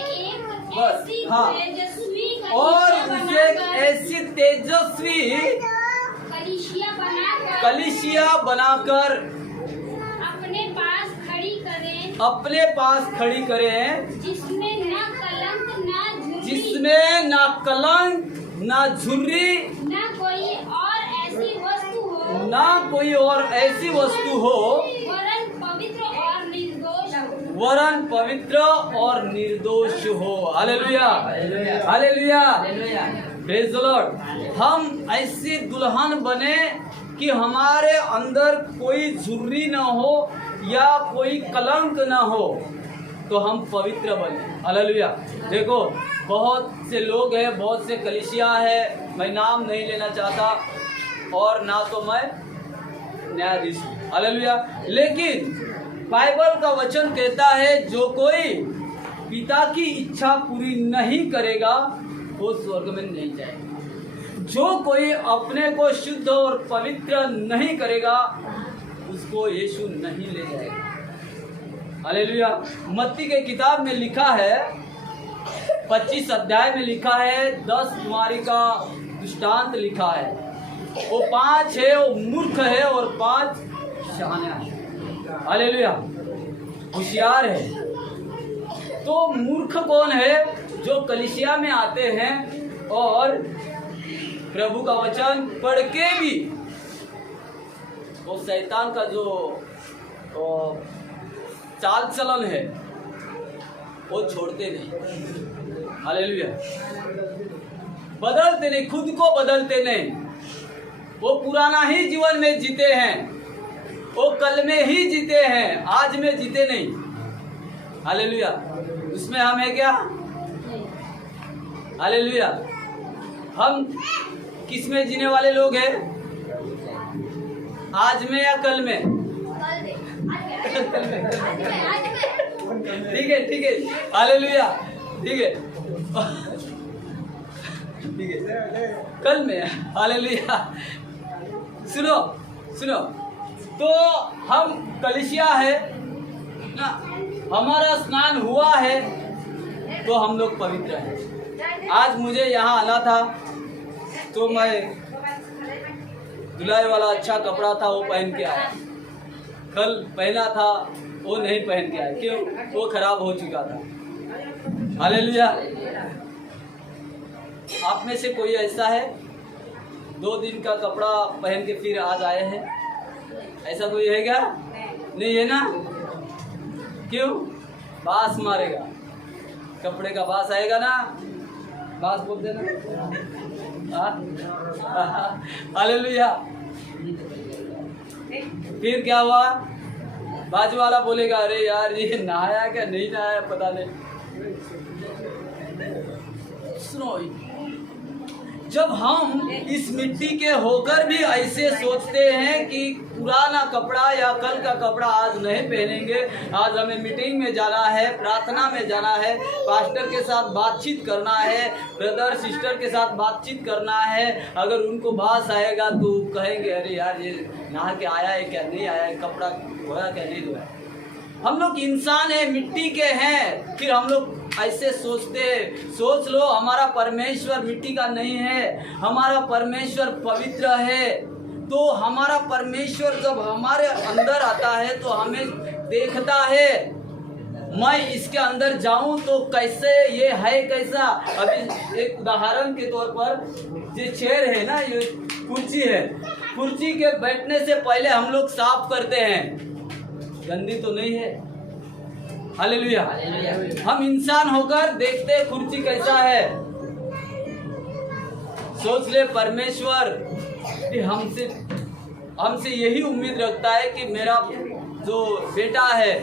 एक ऐसी तेजस्वी कलीसिया बनाकर अपने पास खड़ी करें, जिसमें ना कलंक ना झुर्री, ना कोई और ऐसी वस्तु हो, वरन पवित्र और निर्दोष हो। Hallelujah, hallelujah, praise the Lord. हम ऐसी दुल्हन बने कि हमारे अंदर कोई झुर्री न हो या कोई कलंक न हो, तो हम पवित्र बने। हालेलुया। देखो, बहुत से लोग हैं, बहुत से कलीसिया है, मैं नाम नहीं लेना चाहता और ना तो मैं न्यायाधीश हूँ। हालेलुया। लेकिन बाइबल का वचन कहता है, जो कोई पिता की इच्छा पूरी नहीं करेगा वो स्वर्ग में नहीं जाएगा। जो कोई अपने को शुद्ध और पवित्र नहीं करेगा उसको यीशु नहीं ले जाएगा। हालेलुया। मत्ती के किताब में लिखा है, 25 अध्याय में लिखा है, 10 कुमारी का दृष्टांत लिखा है। वो 5 है, वो मूर्ख है और 5 शहाना है। हालेलुया, होशियार है। तो मूर्ख कौन है? जो कलीसिया में आते हैं और प्रभु का वचन पढ़ के भी वो शैतान का जो चाल चलन है वो छोड़ते नहीं। हालेलुया। बदलते नहीं, खुद को बदलते नहीं। वो पुराना ही जीवन में जीते हैं, वो कल में ही जीते हैं, आज में जीते नहीं। हालेलुया। उसमें हम है क्या? हालेलुया। हम किस में जीने वाले लोग हैं? आज में या कल में? ठीक है, ठीक है। हालेलुया। ठीक है, ठीक है, कल में। हालेलुया। सुनो सुनो, तो हम कलीसिया है ना, हमारा स्नान हुआ है तो हम लोग पवित्र हैं। आज मुझे यहाँ आना था तो मैं धुलाई वाला अच्छा कपड़ा था वो पहन के आया। कल पहना था वो नहीं पहन के आया। क्यों? वो खराब हो चुका था। हालेलुया। आप में से कोई ऐसा है 2 दिन का कपड़ा पहन के फिर आज आए हैं? ऐसा कोई है क्या? नहीं है ना? क्यों? बास मारेगा, कपड़े का बास आएगा ना, बास बोल देना। हालेलुया। फिर क्या हुआ? बाजू वाला बोलेगा, अरे यार ये नहाया क्या नहीं नहाया पता नहीं। सुनो, जब हम इस मिट्टी के होकर भी ऐसे सोचते हैं कि पुराना कपड़ा या कल का कपड़ा आज नहीं पहनेंगे, आज हमें मीटिंग में जाना है, प्रार्थना में जाना है, पास्टर के साथ बातचीत करना है, ब्रदर सिस्टर के साथ बातचीत करना है, अगर उनको बास आएगा तो कहेंगे अरे यार ये नहा के आया है क्या नहीं आया है, कपड़ा धोया क्या नहीं धोया। हम लोग इंसान है, मिट्टी के हैं, फिर हम लोग ऐसे सोचते। सोच लो, हमारा परमेश्वर मिट्टी का नहीं है, हमारा परमेश्वर पवित्र है। तो हमारा परमेश्वर जब हमारे अंदर आता है तो हमें देखता है, मैं इसके अंदर जाऊं तो कैसे ये है कैसा। अभी एक उदाहरण के तौर पर ये चेयर है ना, ये कुर्सी है, कुर्सी के बैठने से पहले हम लोग साफ करते हैं, गंदी तो नहीं है। हालेलुया। हम इंसान होकर देखते कुर्सी कैसा है, सोच ले परमेश्वर कि हमसे यही उम्मीद रखता है कि मेरा जो बेटा है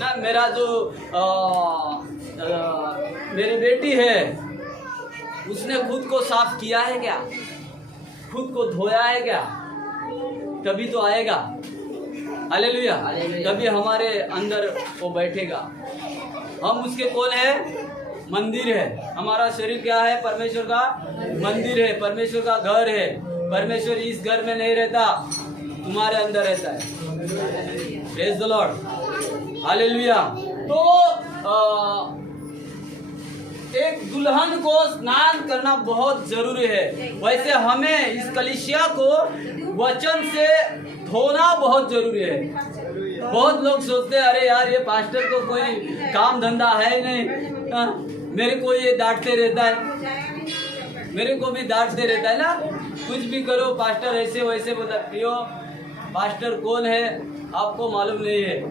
ना, मेरा जो मेरी बेटी है, उसने खुद को साफ किया है क्या, खुद को धोया है क्या, तभी तो आएगा। हालेलुया। तभी हमारे अंदर वो बैठेगा। हम उसके कौन है? मंदिर है। हमारा शरीर क्या है? परमेश्वर का मंदिर है, परमेश्वर का घर है। परमेश्वर इस घर में नहीं रहता, तुम्हारे अंदर रहता है। Praise the lord. हालेलुया। तो एक दुल्हन को स्नान करना बहुत जरूरी है। वैसे हमें इस कलीसिया को वचन से धोना बहुत जरूरी है। बहुत लोग सोचते हैं अरे यार ये पास्टर को कोई काम धंधा है ही नहीं, मेरे को ये डांटते रहता है, मेरे को भी डांटते रहता है ना, कुछ भी करो पास्टर ऐसे वैसे बता। प्रियो, पास्टर कौन है आपको मालूम नहीं है।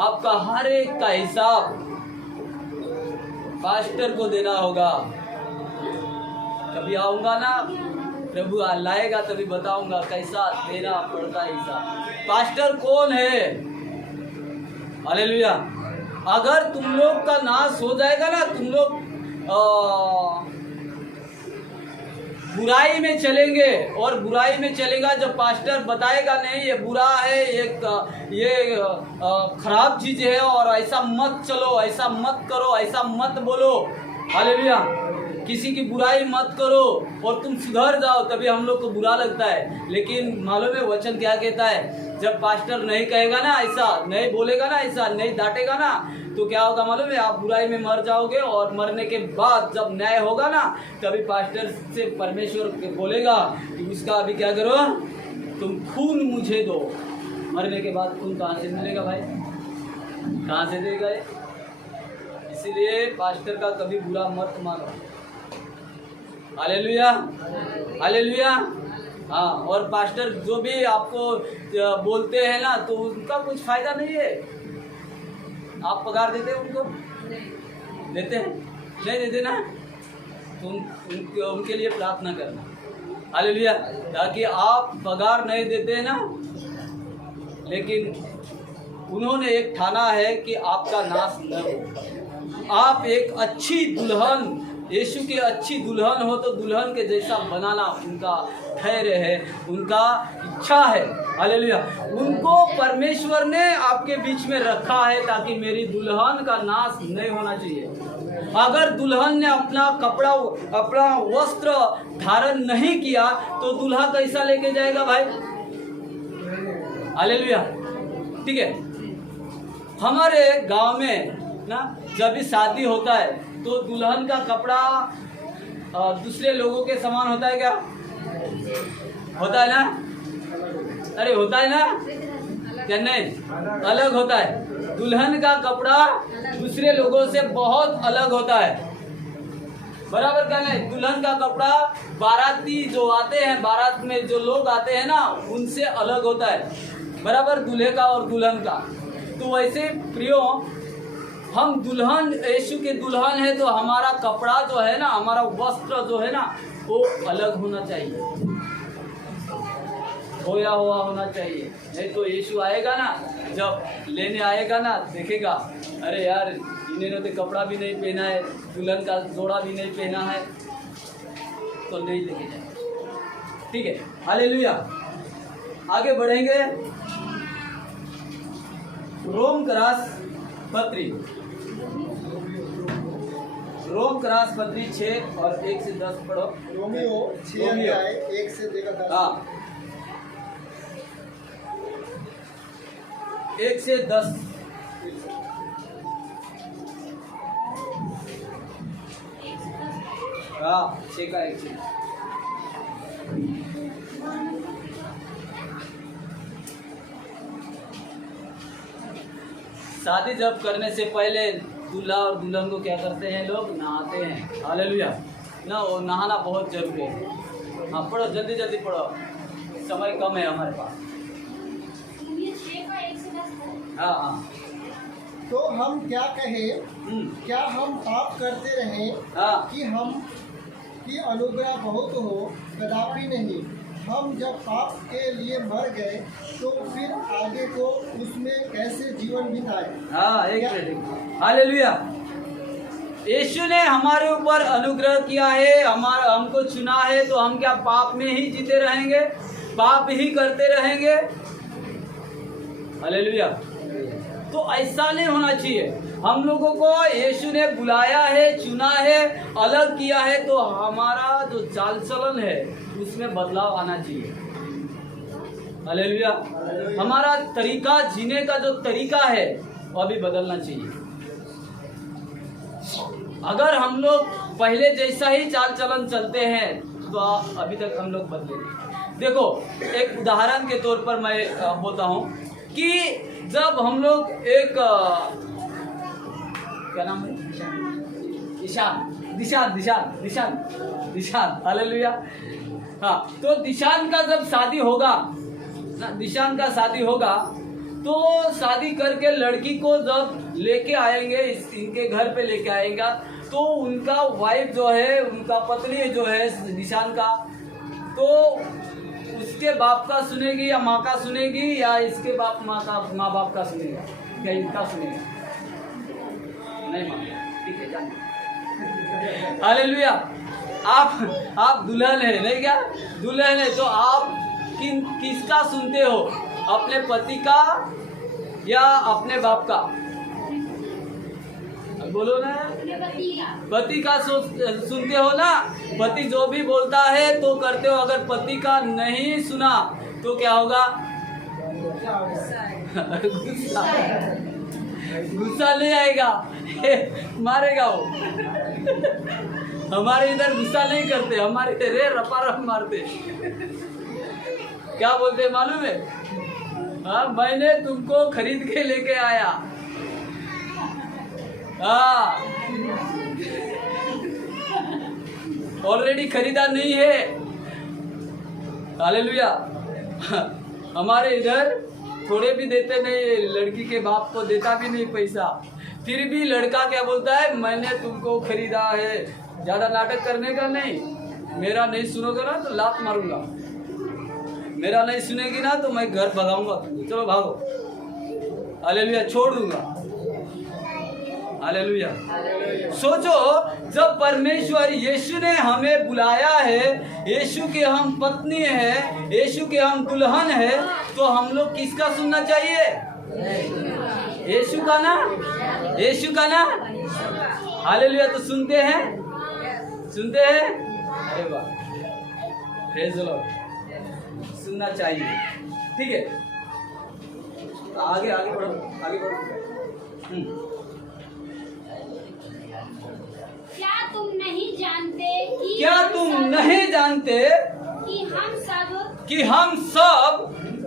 आपका हर एक का हिसाब पास्टर को देना होगा। कभी आऊंगा ना, प्रभु लाएगा तभी बताऊंगा कैसा देना पड़ता है हिसाब। पास्टर कौन है? हालेलुया। अगर तुम लोग का नाश हो जाएगा ना, तुम लोग बुराई में चलेंगे, और बुराई में चलेगा जब पास्टर बताएगा नहीं ये बुरा है, ये खराब चीज है और ऐसा मत चलो, ऐसा मत करो, ऐसा मत बोलो। हालेलुया। किसी की बुराई मत करो और तुम सुधर जाओ, तभी हम लोग को बुरा लगता है। लेकिन मालूम है वचन क्या कहता है? जब पास्टर नहीं कहेगा ना, ऐसा नहीं बोलेगा ना, ऐसा नहीं डांटेगा ना, तो क्या होगा मालूम है? आप बुराई में मर जाओगे, और मरने के बाद जब न्याय होगा ना, तभी पास्टर से परमेश्वर बोलेगा कि उसका अभी क्या करो, तुम खून मुझे दो। मरने के बाद खून कहाँ से मिलेगा भाई? कहाँ से देगा? इसीलिए पास्टर का कभी बुरा मत मानो। हालेलुया। हालेलुया। हाँ, और पास्टर जो भी आपको बोलते हैं ना, तो उनका कुछ फायदा नहीं है। आप पगार देते हैं उनको? देते हैं? नहीं देते ना, तो उनके लिए प्रार्थना करना। हालेलुया। ताकि आप पगार नहीं देते ना, लेकिन उन्होंने एक ठाना है कि आपका नाश न हो। आप एक अच्छी दुल्हन, यीशु की अच्छी दुल्हन हो, तो दुल्हन के जैसा बनाना उनका धैर्य है, उनका इच्छा है। हालेलुया। उनको परमेश्वर ने आपके बीच में रखा है ताकि मेरी दुल्हन का नाश नहीं होना चाहिए। अगर दुल्हन ने अपना कपड़ा, अपना वस्त्र धारण नहीं किया, तो दूल्हा कैसा लेके जाएगा भाई? हालेलुया। ठीक है। हमारे गांव में ना, जब भी शादी होता है तो दुल्हन का कपड़ा दूसरे लोगों के समान होता है क्या? होता है ना? अरे होता है ना? क्या नहीं? अलग होता है। दुल्हन का कपड़ा दूसरे लोगों से बहुत अलग होता है। बराबर क्या नहीं? दुल्हन का कपड़ा बाराती जो आते हैं, बारात में जो लोग आते हैं ना, उनसे अलग होता है। बराबर, दूल्हे का और दुल्हन का। तो वैसे प्रियो, हम दुल्हन, यीशु के दुल्हन है, तो हमारा कपड़ा जो है ना, हमारा वस्त्र जो है ना, वो अलग होना चाहिए, धोया हुआ होना चाहिए। नहीं तो यीशु आएगा ना, जब लेने आएगा ना, देखेगा अरे यार इन्होंने तो कपड़ा भी नहीं पहना है, दुल्हन का जोड़ा भी नहीं पहना है, तो नहीं लेके जाए। ठीक है। हालेलुया। आगे बढ़ेंगे। रोम क्रास पत्री, रोम क्रास पत्री 6 और 1 से 10 पढ़ो। रोमियो 6 1 से 10। हाँ, 1 से 10। हाँ, 6 का 1 से। शादी जब करने से पहले दूल्हा और दुल्हन को क्या करते हैं लोग? नहाते हैं। हालेलुया ना, वो नहाना बहुत जरूरी है। हाँ पढ़ो, जल्दी जल्दी पढ़ो, समय कम है हमारे पास। हाँ हाँ। तो हम क्या कहें? क्या हम पाप करते रहें कि अनुग्रह बहुत हो? कदापि नहीं। हम जब पाप के लिए मर गए तो फिर आगे को उसमें कैसे जीवन बिताए? हाँ, एक मिनट। हालेलुया। यीशु ने हमारे ऊपर अनुग्रह किया है, हमको चुना है, तो हम क्या पाप में ही जीते रहेंगे? पाप ही करते रहेंगे? हालेलुया। तो ऐसा नहीं होना चाहिए। हम लोगों को यीशु ने बुलाया है, चुना है, अलग किया है, तो हमारा जो चाल चलन है उसमें बदलाव आना चाहिए। हालेलुया। हमारा तरीका, जीने का जो तरीका है वो भी बदलना चाहिए। अगर हम लोग पहले जैसा ही चाल चलन चलते हैं तो अभी तक हम लोग बदले नहीं। देखो, एक उदाहरण के तौर पर मैं बोलता हूँ कि जब हम लोग एक क्या नाम है, दिशान, हालेलुया। हाँ, तो दिशान का जब शादी होगा ना, दिशान का शादी होगा तो शादी करके लड़की को जब लेके आएंगे, इनके घर पे लेके आएगा, तो उनका वाइफ जो है, उनका पत्नी जो है निशान का, तो उसके बाप का सुनेगी या माँ का सुनेगी, या इसके माँ बाप का सुनेगा, क्या इनका सुनेगा? नहीं माँ, ठीक है, जानिए। हालेलुया। आप दुल्हन है, नहीं क्या? दुल्हन है, तो आप किसका सुनते हो? अपने पति का या अपने बाप का? बोलो ना। पति का सुनते हो ना। पति जो भी बोलता है तो करते हो। अगर पति का नहीं सुना तो क्या होगा? गुस्सा नहीं आएगा, मारेगा वो। हमारे इधर गुस्सा नहीं करते, हमारे इधर रपा मारते। क्या बोलते मालूम है? हाँ, मैंने तुमको खरीद के लेके आया। हाँ, ऑलरेडी खरीदा नहीं है। हालेलुया। हमारे इधर थोड़े भी देते नहीं, लड़की के बाप को देता भी नहीं पैसा, फिर भी लड़का क्या बोलता है? मैंने तुमको खरीदा है। ज्यादा नाटक करने का नहीं। मेरा नहीं सुनोगे ना तो लात मारूंगा, मेरा नहीं सुनेगी ना तो मैं घर भगाऊंगा तुमको, चलो भागो। हालेलुया, छोड़ दूंगा। हालेलुया। सोचो, जब परमेश्वर यीशु ने हमें बुलाया है, यीशु के हम पत्नी है, यीशु के हम दुल्हन है, तो हम लोग किसका सुनना चाहिए? यीशु का ना, यीशु का ना। हालेलुया। तो सुनते हैं, सुनते हैं। अरे वाह, प्रेज़ द लॉर्ड। सुनना चाहिए, ठीक है। आगे बढ़ो, आगे बढ़ो। क्या तुम नहीं जानते कि हम सब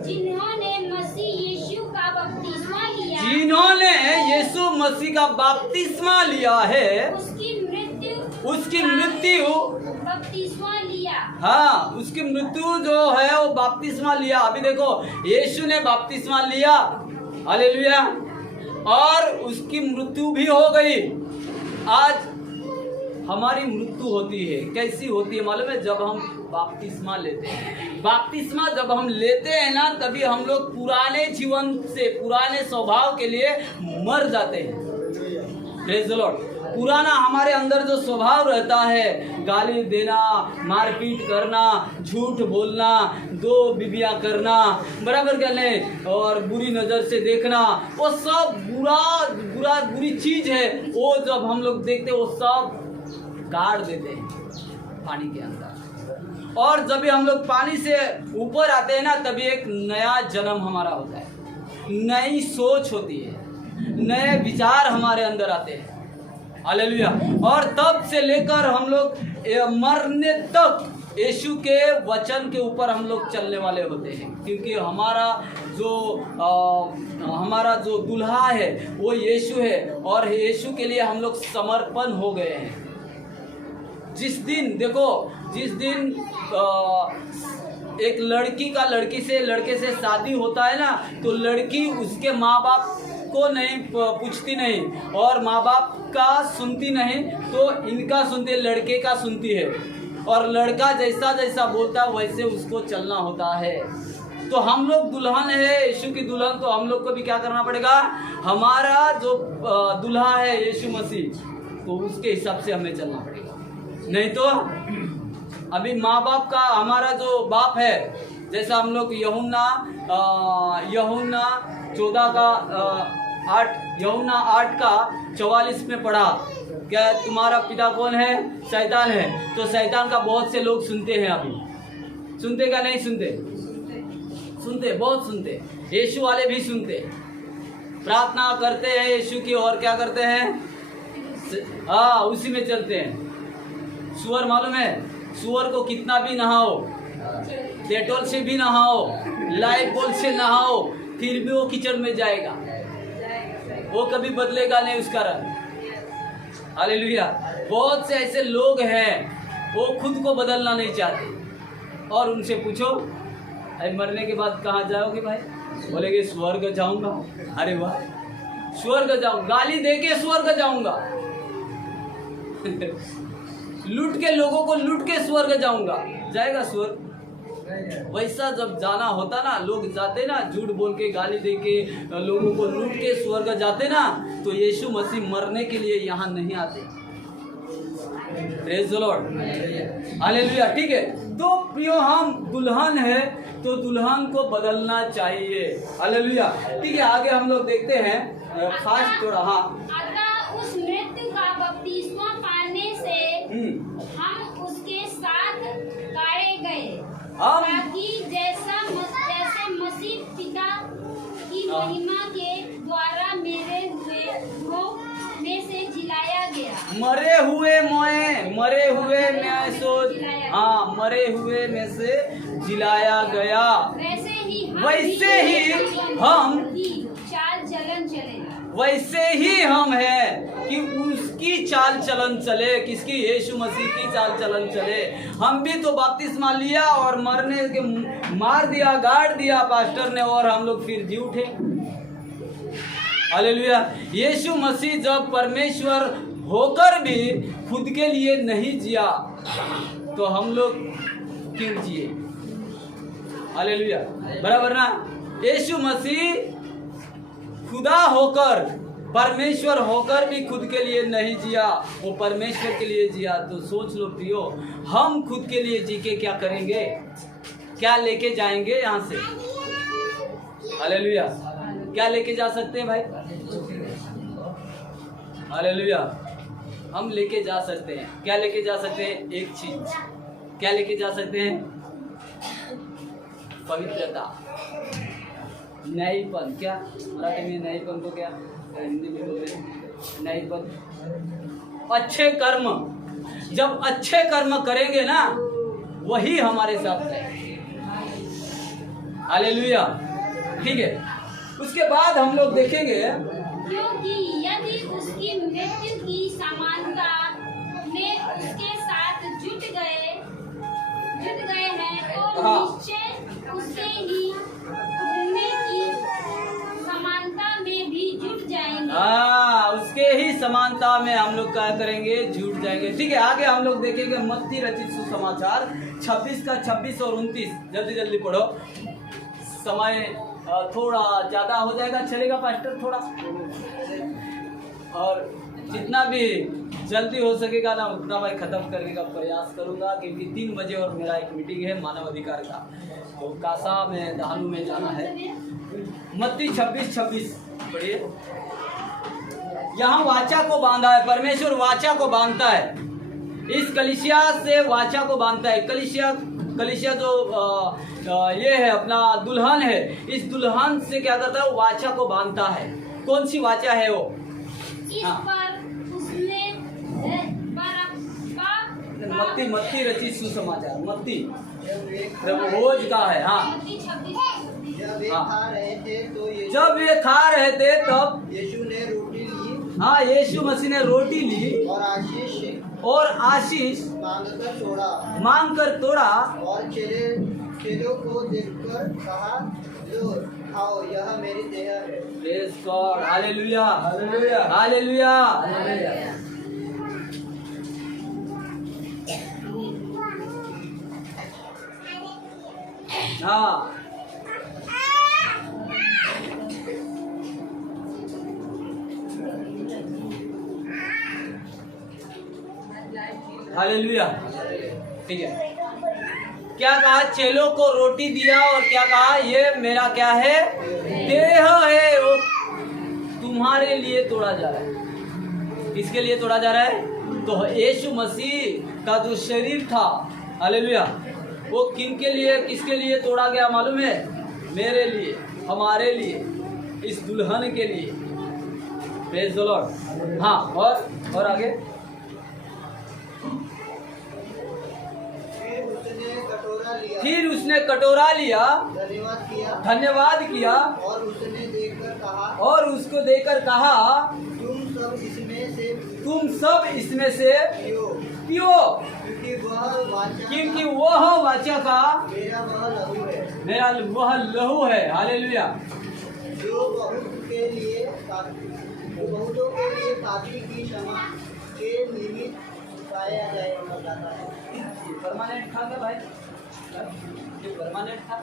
जिन्होंने मसीह यीशु का बपतिस्मा लिया, जिन्होंने यीशु मसीह का बपतिस्मा लिया है, उसकी मृत्यु बपतिस्मा लिया। हाँ, उसकी मृत्यु जो है वो बपतिस्मा लिया। अभी देखो, यीशु ने बपतिस्मा लिया, हालेलुया, और उसकी मृत्यु भी हो गई। आज हमारी मृत्यु होती है, कैसी होती है मालूम है? जब हम बपतिस्मा लेते हैं। बपतिस्मा जब हम लेते हैं ना, तभी हम लोग पुराने जीवन से, पुराने स्वभाव के लिए मर जाते हैं। Praise the Lord. पुराना हमारे अंदर जो स्वभाव रहता है, गाली देना, मारपीट करना, झूठ बोलना, दो बीबियां करना, बराबर करने, और बुरी नज़र से देखना, वो सब बुरी चीज़ है। वो जब हम लोग देखते हैं, वो सब गाड़ देते हैं पानी के अंदर। और जब भी हम लोग पानी से ऊपर आते हैं ना, तभी एक नया जन्म हमारा होता है, नई सोच होती है, नए विचार हमारे अंदर आते हैं। हालेलुया। और तब से लेकर हम लोग मरने तक यीशु के वचन के ऊपर हम लोग चलने वाले होते हैं, क्योंकि हमारा जो दुल्हा है वो यीशु है, और यीशु के लिए हम लोग समर्पण हो गए हैं। जिस दिन देखो, जिस दिन एक लड़के से शादी होता है ना, तो लड़की उसके माँ बाप को नहीं पूछती नहीं और माँ बाप का सुनती नहीं, तो इनका सुनती, लड़के का सुनती है। और लड़का जैसा जैसा बोलता है वैसे उसको चलना होता है। तो हम लोग दुल्हन है, यीशु की दुल्हन, तो हम लोग को भी क्या करना पड़ेगा? हमारा जो दुल्हा है यीशु मसीह, तो उसके हिसाब से हमें चलना पड़ेगा। नहीं तो अभी माँ बाप का, हमारा जो बाप है, जैसा हम लोग यूहन्ना 14 का 8 यूहन्ना 8 का 44 में पढ़ा, क्या तुम्हारा पिता कौन है? शैतान है। तो शैतान का बहुत से लोग सुनते हैं, अभी सुनते का नहीं सुनते? सुनते, बहुत सुनते। यीशु वाले भी सुनते, प्रार्थना करते हैं यीशु की, और क्या करते हैं? हाँ, उसी में चलते हैं। सुअर मालूम है, सुअर को कितना भी नहाओ, डेटोल से भी नहाओ, लाइफ बॉल से नहाओ, फिर भी वो कीचड़ में जाएगा, वो कभी बदलेगा नहीं उसका रंग। हालेलुया। बहुत से ऐसे लोग हैं, वो खुद को बदलना नहीं चाहते, और उनसे पूछो अरे मरने के बाद कहाँ जाओगे भाई? बोलेगे स्वर्ग जाऊंगा। अरे वाह, स्वर्ग जाऊंगा, गाली देके स्वर्ग जाऊंगा लूट के, लोगों को लूट के स्वर्ग जाऊंगा, जाएगा स्वर्ग? वैसा जब जाना होता ना, लोग जाते ना झूठ बोल के, गाली दे के, लोगों को लूट के स्वर्ग जाते ना, तो यीशु मसीह मरने के लिए यहाँ नहीं आते। Praise the lord, hallelujah. ठीक है, तो प्रियो हम दुल्हन है, तो दुल्हन को बदलना चाहिए। हालेलुया। ठीक है, आगे हम लोग देखते हैं फास्ट थोड़ा। हाँ, अतः उस मृत्यु का बपतिस्मा पाने से हम उसके साथ गाड़े गए, ताकि जैसे मसीह पिता की महिमा के द्वारा मेरे हुए में से जिलाया गया, मरे हुए में से जिलाया गया, वैसे ही हम चाल चलन चले। वैसे ही हम हैं कि उसकी चाल चलन चले। किसकी? यीशु मसीह की चाल चलन चले। हम भी तो बपतिस्मा लिया और मरने के मार दिया, गाड़ दिया पास्टर ने, और हम लोग फिर जी उठे। हालेलुया। यीशु मसीह जब परमेश्वर होकर भी खुद के लिए नहीं जिया, तो हम लोग क्यों जिए? हालेलुया, बराबर ना? यीशु मसीह खुदा होकर, परमेश्वर होकर भी खुद के लिए नहीं जिया, वो परमेश्वर के लिए जिया। तो सोच लो प्रियो, हम खुद के लिए जी के क्या करेंगे? क्या लेके जाएंगे यहाँ से? हालेलुया। क्या लेके जा सकते हैं भाई? हालेलुया। हम लेके जा सकते हैं, क्या लेके जा सकते हैं? एक चीज, क्या लेके जा सकते हैं? पवित्रता, न्यायपन। क्या मराठी में न्यायपन को क्या हिंदी में बोले? न्यायपन, अच्छे कर्म। जब अच्छे कर्म करेंगे ना, वही हमारे साथ है। हालेलुया। ठीक है, उसके बाद हम लोग देखेंगे, क्योंकि यदि उसकी मृत्यु की समानता में उसके साथ जुट गए हैं, तो निश्चय उससे ही उठने की समानता में भी जुट जाएंगे। हाँ, उसके ही समानता में हम लोग क्या करेंगे? जुट जाएंगे। ठीक है, आगे हम लोग देखेंगे मत्ती रचित सुसमाचार 26 का 26 और 29। जल्दी जल्दी पढ़ो, समय थोड़ा ज़्यादा हो जाएगा, चलेगा पास्टर थोड़ा? और जितना भी जल्दी हो सकेगा ना, उतना मैं ख़त्म करने का प्रयास करूँगा, क्योंकि 3 बजे और मेरा एक मीटिंग है मानव अधिकार का, तो कासा में दहानू में जाना है। मत्ती 26:26 पढ़िए। यहाँ वाचा को बांधा है, परमेश्वर वाचा को बांधता है, इस कलीसिया से वाचा को बांधता है। कलीसिया जो ये है अपना दुल्हन है, इस दुल्हन से क्या करता है? वाचा को बांधता है। कौन सी वाचा है वो? इस पर उसने मत्ती रचित सुसमाचार, मत्ती प्रभुभोज का है। हाँ, जब वे खा रहे थे तब यीशु ने रोटी ली, हाँ, यीशु मसीह ने रोटी ली और आशीष मांग कर तोड़ा और चेलों को देखकर कहा, लो खाओ, यह मेरी देह है। Praise God, hallelujah, hallelujah, hallelujah. Hallelujah. हाँ, हालेलुया। ठीक है, क्या कहा? चेलों को रोटी दिया और क्या कहा? ये मेरा क्या है? देह है, वो तुम्हारे लिए तोड़ा जा रहा है। किसके लिए तोड़ा जा रहा है? तो यीशु मसीह का जो शरीर था, हालेलुया, वो किन के लिए, किसके लिए तोड़ा गया मालूम है? मेरे लिए, हमारे लिए, इस दुल्हन के लिए। Praise the Lord. हाँ, और आगे। फिर उसने कटोरा लिया, धन्यवाद किया और उसने उसको देकर कहा, तुम सब इसमें से पियो, क्योंकि वह वाचा का मेरा वह लहू है। हालेलुया। जो बहुतों के लिए पापी की क्षमा के निमित्त पाया जाता है। परमानेंट था क्या भाई? ये परमानेंट था?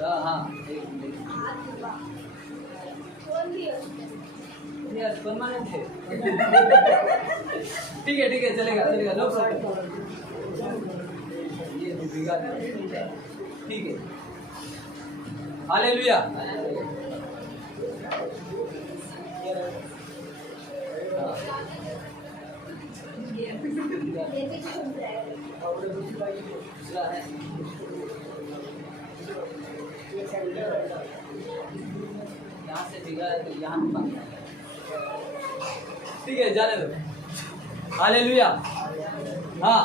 हाँ, परमानेंट है। ठीक है, चलेगा, नो प्रॉब्लम। ये ठीक है, हालेलुया। यहाँ से भिगा है तो यहाँ ठीक है, जाने दो। हालेलुया। हाँ,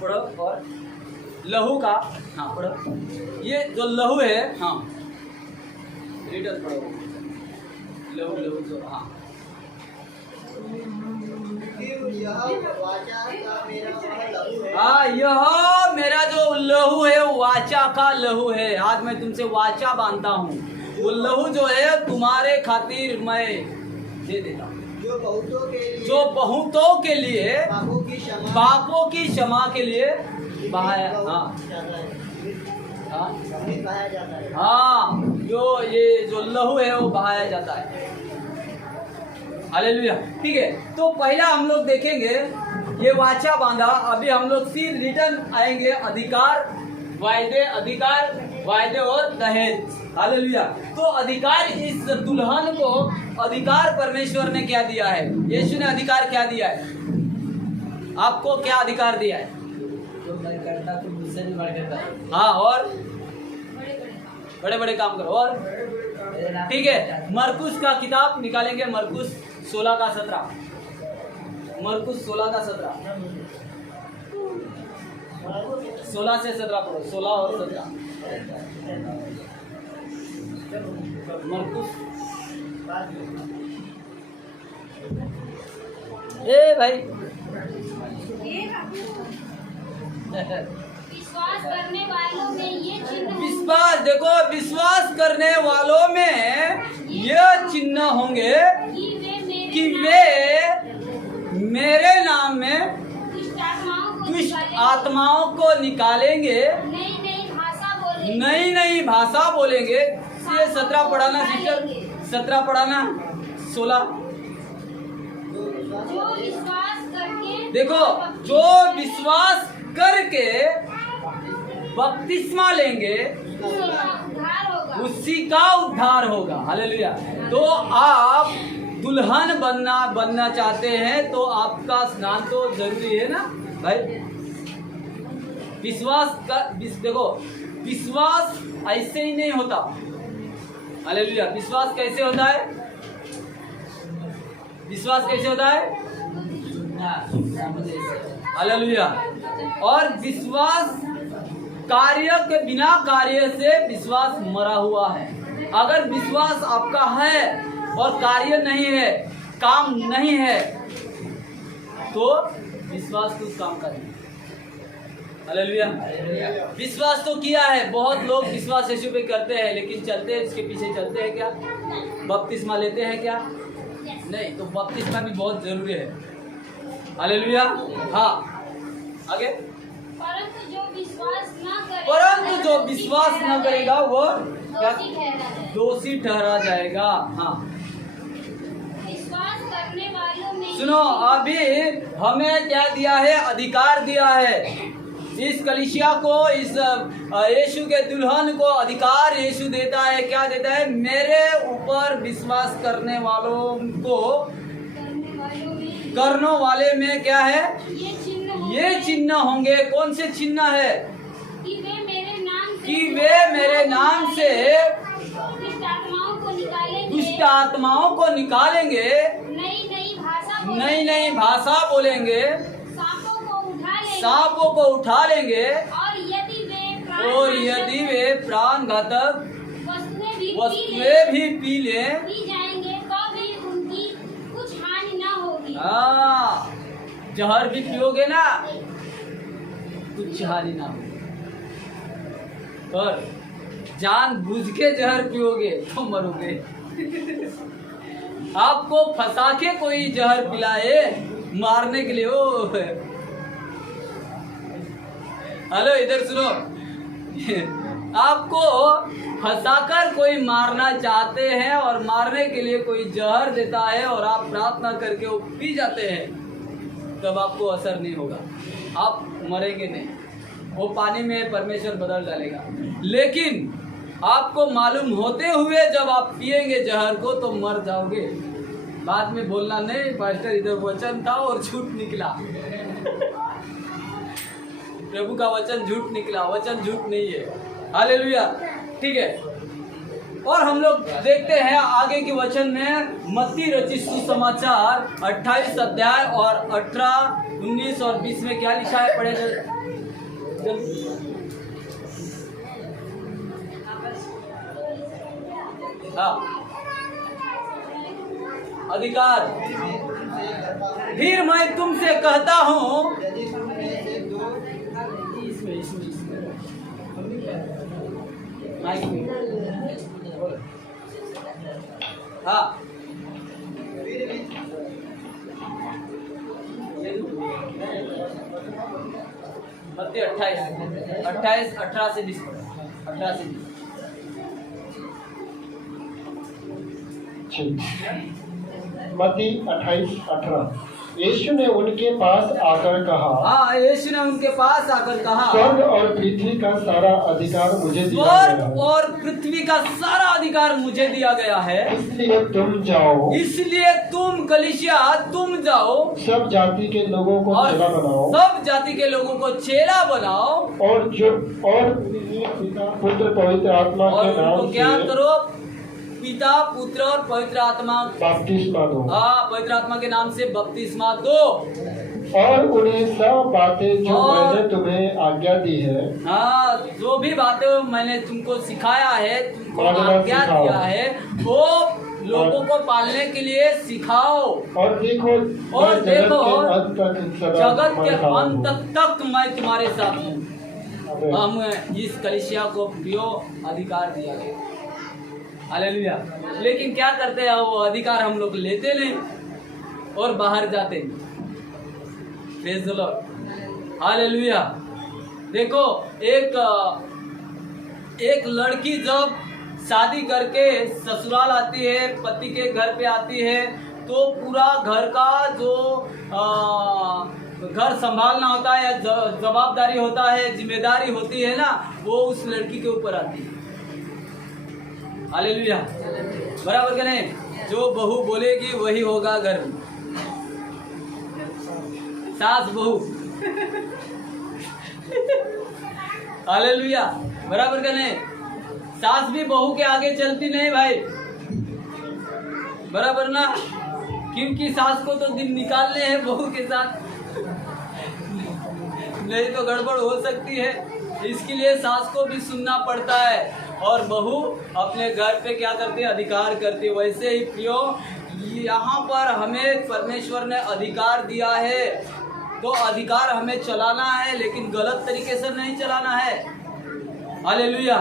पढ़ो। और लहू का, हाँ पढ़ो। ये जो लहू है, हाँ रिटर्न पढ़ो। लहू जो, हाँ। यह मेरा जो लहू है वाचा का लहू है। आज मैं तुमसे वाचा बांधता हूँ, वो लहू जो है तुम्हारे खातिर मैं दे देता हूँ, जो बहुतों के लिए पापों की क्षमा के लिए बहाया। हाँ, जो ये जो लहू है वो बहाया जाता है। हालेलुया। ठीक है, तो पहला हम लोग देखेंगे ये वाचा बांधा। अभी हम लोग फिर रिटर्न आएंगे अधिकार, वायदे और दहेज। हालेलुया। तो अधिकार, इस दुल्हन को अधिकार परमेश्वर ने क्या दिया है? यीशु ने अधिकार क्या दिया है? आपको क्या अधिकार दिया है? जो मैं करता तुम मुझसे भी बढ़ करता। हाँ, और बड़े काम करो। और ठीक है, मरकुस का किताब निकालेंगे, मरकुस 16 का 17। मरकुस 16 का 17, 16 से 17 पढ़ो। 16 और 17 मरकुस। ए भाई, विश्वास करने वालों में ये चिन्ह, विश्वास, देखो, विश्वास करने वालों में ये चिन्ह होंगे कि वे मेरे नाम में दुष्ट आत्माओं को निकालेंगे, नई भाषा बोलेंगे। ये 17 पढ़ाना सिस्टर, 17 पढ़ाना, 16। देखो, जो विश्वास करके बपतिस्मा लेंगे उसी का उद्धार होगा। हालेलुया। तो आप दुल्हन बनना चाहते हैं तो आपका स्नान तो जरूरी है ना भाई। देखो, विश्वास ऐसे ही नहीं होता। हालेलुया। विश्वास कैसे होता है? विश्वास कैसे होता है? हालेलुया। और विश्वास कार्य के बिना कार्य से विश्वास मरा हुआ है। अगर विश्वास आपका है और कार्य नहीं है, काम नहीं है, तो विश्वास कुछ काम करें। हालेलुया। विश्वास तो किया है, बहुत लोग विश्वास यीशु पे करते हैं, लेकिन चलते हैं इसके पीछे चलते हैं क्या? बपतिस्मा लेते हैं क्या? नहीं। तो बपतिस्मा भी बहुत जरूरी है। हालेलुया। हाँ, आगे। परंतु जो विश्वास न करेगा वो दोषी ठहरा जाएगा। हाँ, विश्वास करने वालों में सुनो, अभी हमें क्या दिया है? अधिकार दिया है। इस कलीसिया को, इस यीशु के दुल्हन को अधिकार यीशु देता है। क्या देता है? मेरे ऊपर विश्वास करने वाले में क्या है? ये चिन्ह होंगे। कौन से चिन्ह है? कि वे मेरे नाम से दुष्ट आत्माओं को निकालेंगे, नई भाषा बोलेंगे, सांपों को उठा लेंगे, और यदि वे प्राण घातक वस्तुएं भी पी लें जाएंगे तो भी उनकी कुछ हानि न होगी। हाँ, जहर भी पियोगे ना, कुछ हानि ना होगी। पर जान बुझ के जहर पियोगे तो मरोगे। आपको फंसा के कोई जहर पिलाए मारने के लिए, ओ हेलो, इधर सुनो। आपको फंसाकर कोई मारना चाहते हैं और मारने के लिए कोई जहर देता है और आप प्रार्थना करके वो पी जाते हैं, तब आपको असर नहीं होगा, आप मरेंगे नहीं। वो पानी में परमेश्वर बदल डालेगा। लेकिन आपको मालूम होते हुए जब आप पिएंगे जहर को तो मर जाओगे। बाद में बोलना नहीं, पास्टर इधर वचन था और झूठ निकला। प्रभु का वचन झूठ निकला, वचन झूठ नहीं है। हालेलुया। ठीक है। और हम लोग देखते हैं आगे के वचन में मत्ती रचित सुसमाचार 28 अध्याय और 18, 19 और 20 में क्या लिखा है? पढ़े जल्दी। हाँ, अधिकार। फिर मैं तुमसे कहता हूँ, हाँ, मत्ती 28, 18 से 20, 18 से 20। मत्ती 28:18। यीशु ने उनके पास आकर कहा, हाँ, यीशु ने उनके पास आकर कहा, स्वर्ग और पृथ्वी का सारा अधिकार मुझे दिया गया है। स्वर्ग और पृथ्वी का सारा अधिकार मुझे दिया गया है। इसलिए तुम जाओ, इसलिए तुम कलीसिया तुम जाओ, सब जाति के लोगों को चेला बनाओ, सब जाति के लोगों को चेला बनाओ, और पिता पुत्र पवित्र आत्मा के नाम से क्या करो? पिता, पुत्र और पवित्र आत्मा बपतिस्मा दो। हाँ, पवित्र आत्मा के नाम से बपतिस्मा दो, और उन्हें सब बातें जो मैंने तुम्हें आज्ञा दी है, हाँ, जो भी बातें मैंने तुमको सिखाया है, तुमको आज्ञा दिया है, वो लोगों को पालने के लिए सिखाओ। और देखो जगत के अंत तक मैं तुम्हारे साथ हूँ। हम इस कलीसिया को प्रियो अधिकार दिया गया। हालेलुया। लेकिन क्या करते हैं? वो अधिकार हम लोग लेते नहीं और बाहर जाते। Praise the lord. हालेलुया। देखो, एक लड़की जब शादी करके ससुराल आती है, पति के घर पे आती है, तो पूरा घर का जो घर संभालना होता है, जवाबदारी होता है, जिम्मेदारी होती है ना, वो उस लड़की के ऊपर आती है। हालेलुया। बराबर का नहीं? जो बहू बोलेगी वही होगा घर में। सास बहू। हालेलुया। बराबर का नहीं? सास भी बहू के आगे चलती नहीं भाई, बराबर ना? क्योंकि सास को तो दिन निकालने हैं बहू के साथ, नहीं तो गड़बड़ हो सकती है। इसके लिए सास को भी सुनना पड़ता है। और बहू अपने घर पे क्या करती है, अधिकार करती है। वैसे ही प्रियो, यहाँ पर हमें परमेश्वर ने अधिकार दिया है, तो अधिकार हमें चलाना है, लेकिन गलत तरीके से नहीं चलाना है। Hallelujah,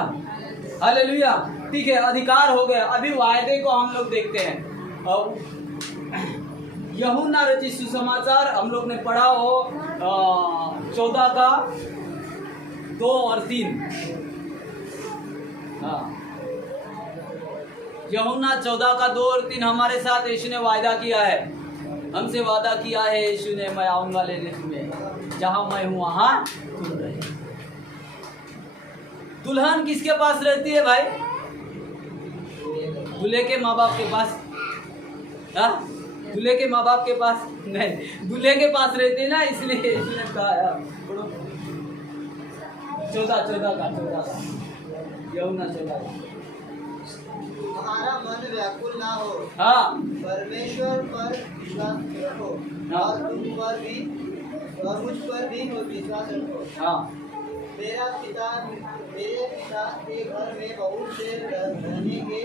hallelujah. ठीक है, अधिकार हो गया। अभी वायदे को हम लोग देखते हैं। यूहन्ना रचित सुसमाचार हम लोग ने पढ़ा हो 14 का 2 और 3। हाँ, यूहन्ना 14 का 2 और 3 हमारे साथ यीशु ने वायदा किया है। हमसे वादा किया है यीशु ने, मैं आऊंगा लेने तुम्हें, जहां मैं हूं वहां तुम रहे। दुल्हन किसके पास रहती है भाई? दूल्हे के माँ बाप के पास। हाँ, दूल्हे के माँ बाप के पास नहीं, दूल्हे के पास रहती है ना, इसलिए यीशु ने कहा 14 का यूहन्ना 14 का। तुम्हारा मन व्याकुल ना हो, हाँ, परमेश्वर पर विश्वास रखो, हाँ, और तुम पर भी और मुझ पर भी विश्वास रखो। हाँ। मेरे पिता के घर में बहुत से रहने के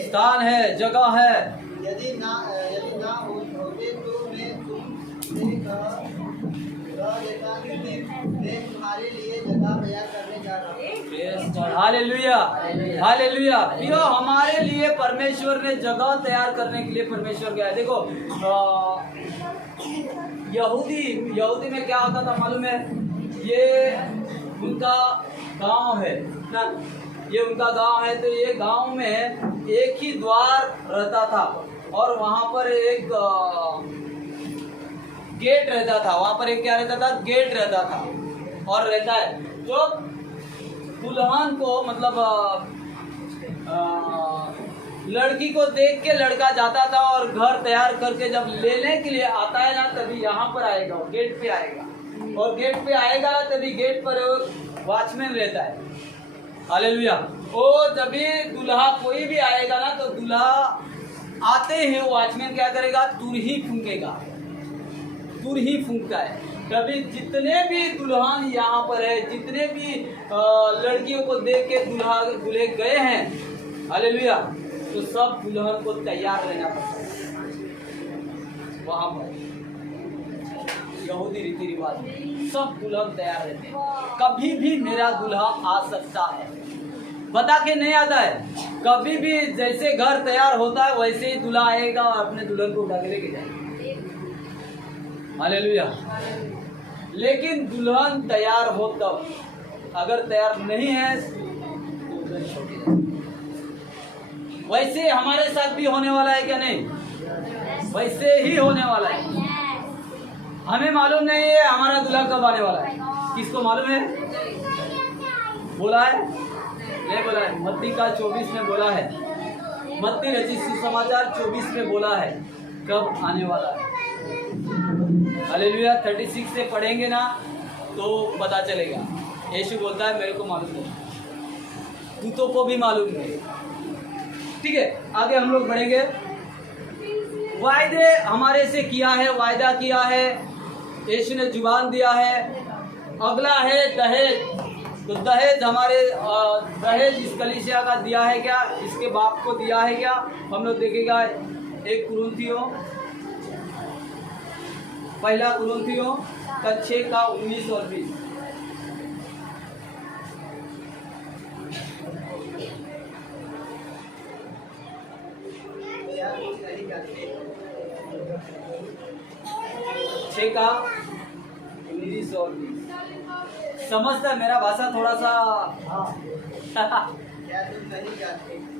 स्थान है, जगह है। यदि ना होते तो मैं तुमसे कह देता कि मैं तुम्हारे लिए जगह तैयार करने जा रहा हूँ। Hallelujah, hallelujah. प्रियो, हमारे लिए परमेश्वर ने जगह तैयार करने के लिए परमेश्वर गया। देखो, यहूदी में क्या होता था मालूम है? ये उनका गांव है ना, ये उनका गांव है। तो ये गांव में एक ही द्वार रहता था, और वहां पर एक गेट रहता था। वहां पर एक क्या रहता था? गेट रहता था और रहता है। जो दुल्हन को मतलब लड़की को देख के लड़का जाता था, और घर तैयार करके जब लेने के लिए आता है ना, तभी यहाँ पर आएगा, गेट पे आएगा, और गेट पे आएगा ना, तभी गेट पर वॉचमैन रहता है। हालेलुया। ओ जब भी दूल्हा कोई भी आएगा ना, तो दूल्हा आते ही वॉचमैन क्या करेगा? तुर ही फूंकेगा, तुर ही फूंकता है। कभी जितने भी दुल्हन यहाँ पर है, जितने भी लड़कियों को देख के दूल्हे गए हैं, हालेलुया, तो सब दुल्हन को तैयार रहना पड़ता है। वहाँ पर यहूदी रीति रिवाज सब दुल्हन तैयार रहते हैं। कभी भी मेरा दूल्हा आ सकता है, बता के नहीं आता है। कभी भी जैसे घर तैयार होता है, वैसे ही दूल्हा आएगा और अपने दुल्हन को उठा के लेके जाएगा। हालेलुया। लेकिन दुल्हन तैयार हो तब, अगर तैयार नहीं है तो उधर छोड़ जाए। वैसे हमारे साथ भी होने वाला है क्या? नहीं, वैसे ही होने वाला है। हमें मालूम नहीं है हमारा दूल्हा कब आने वाला है। किसको मालूम है? बोला है? नहीं बोला है। मत्ती का 24 में बोला है, मत्ती रचित सुसमाचार 24 में बोला है कब आने वाला है। हालेलुया। 36 से पढ़ेंगे ना तो पता चलेगा। यीशु बोलता है मेरे को मालूम नहीं, दूतों को भी मालूम नहीं। ठीक है, आगे हम लोग बढ़ेंगे। वायदे हमारे से किया है, वायदा किया है, यीशु ने जुबान दिया है। अगला है दहेज। तो दहेज हमारे दहेज इस कलीसिया का दिया है क्या? इसके बाप को दिया है क्या? हम लोग देखेगा 1 कुरिन्थियों, पहला कुरिन्थियों का 6 का 19 और 20। का 19 और 20 समझता है मेरा भाषा थोड़ा सा?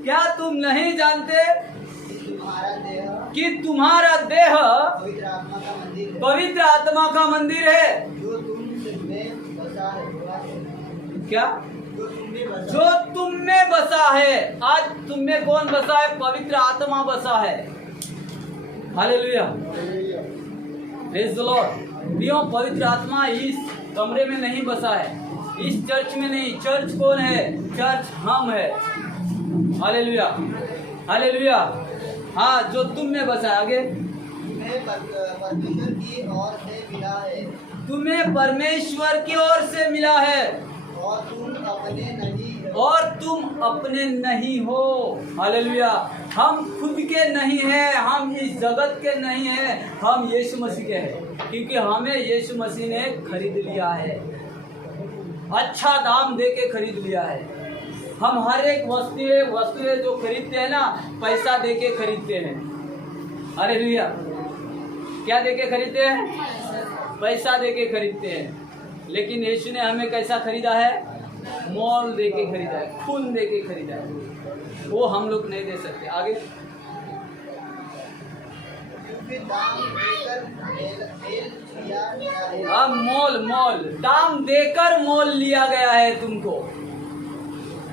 क्या तुम नहीं जानते कि तुम्हारा देह पवित्र आत्मा का मंदिर है? क्या? जो तुम में बसा है। आज तुम में कौन बसा है? पवित्र आत्मा बसा है। Hallelujah, praise the Lord. प्रियो, पवित्र आत्मा इस कमरे में नहीं बसा है, इस चर्च में नहीं। चर्च कौन है? चर्च हम है। Hallelujah, hallelujah. हाँ, जो तुम में बसा है। आगे, परमेश्वर की ओर से मिला है, तुम्हें परमेश्वर की ओर से मिला है, और तुम अपने नहीं और तुम अपने नहीं हो। हालेलुया। हम खुद के नहीं हैं, हम इस जगत के नहीं हैं, हम यीशु मसीह के हैं, क्योंकि हमें यीशु मसीह ने खरीद लिया है, अच्छा दाम दे के खरीद लिया है। हम हर एक वस्तुएं जो खरीदते हैं ना, पैसा दे के खरीदते हैं। हालेलुया। क्या दे के खरीदते हैं? पैसा दे के खरीदते हैं। लेकिन यीशु ने हमें कैसा खरीदा है? मोल दे के खरीदा है, खून दे के खरीदा है। वो हम लोग नहीं दे सकते। आगे अब मोल दाम देकर मोल लिया गया है। तुमको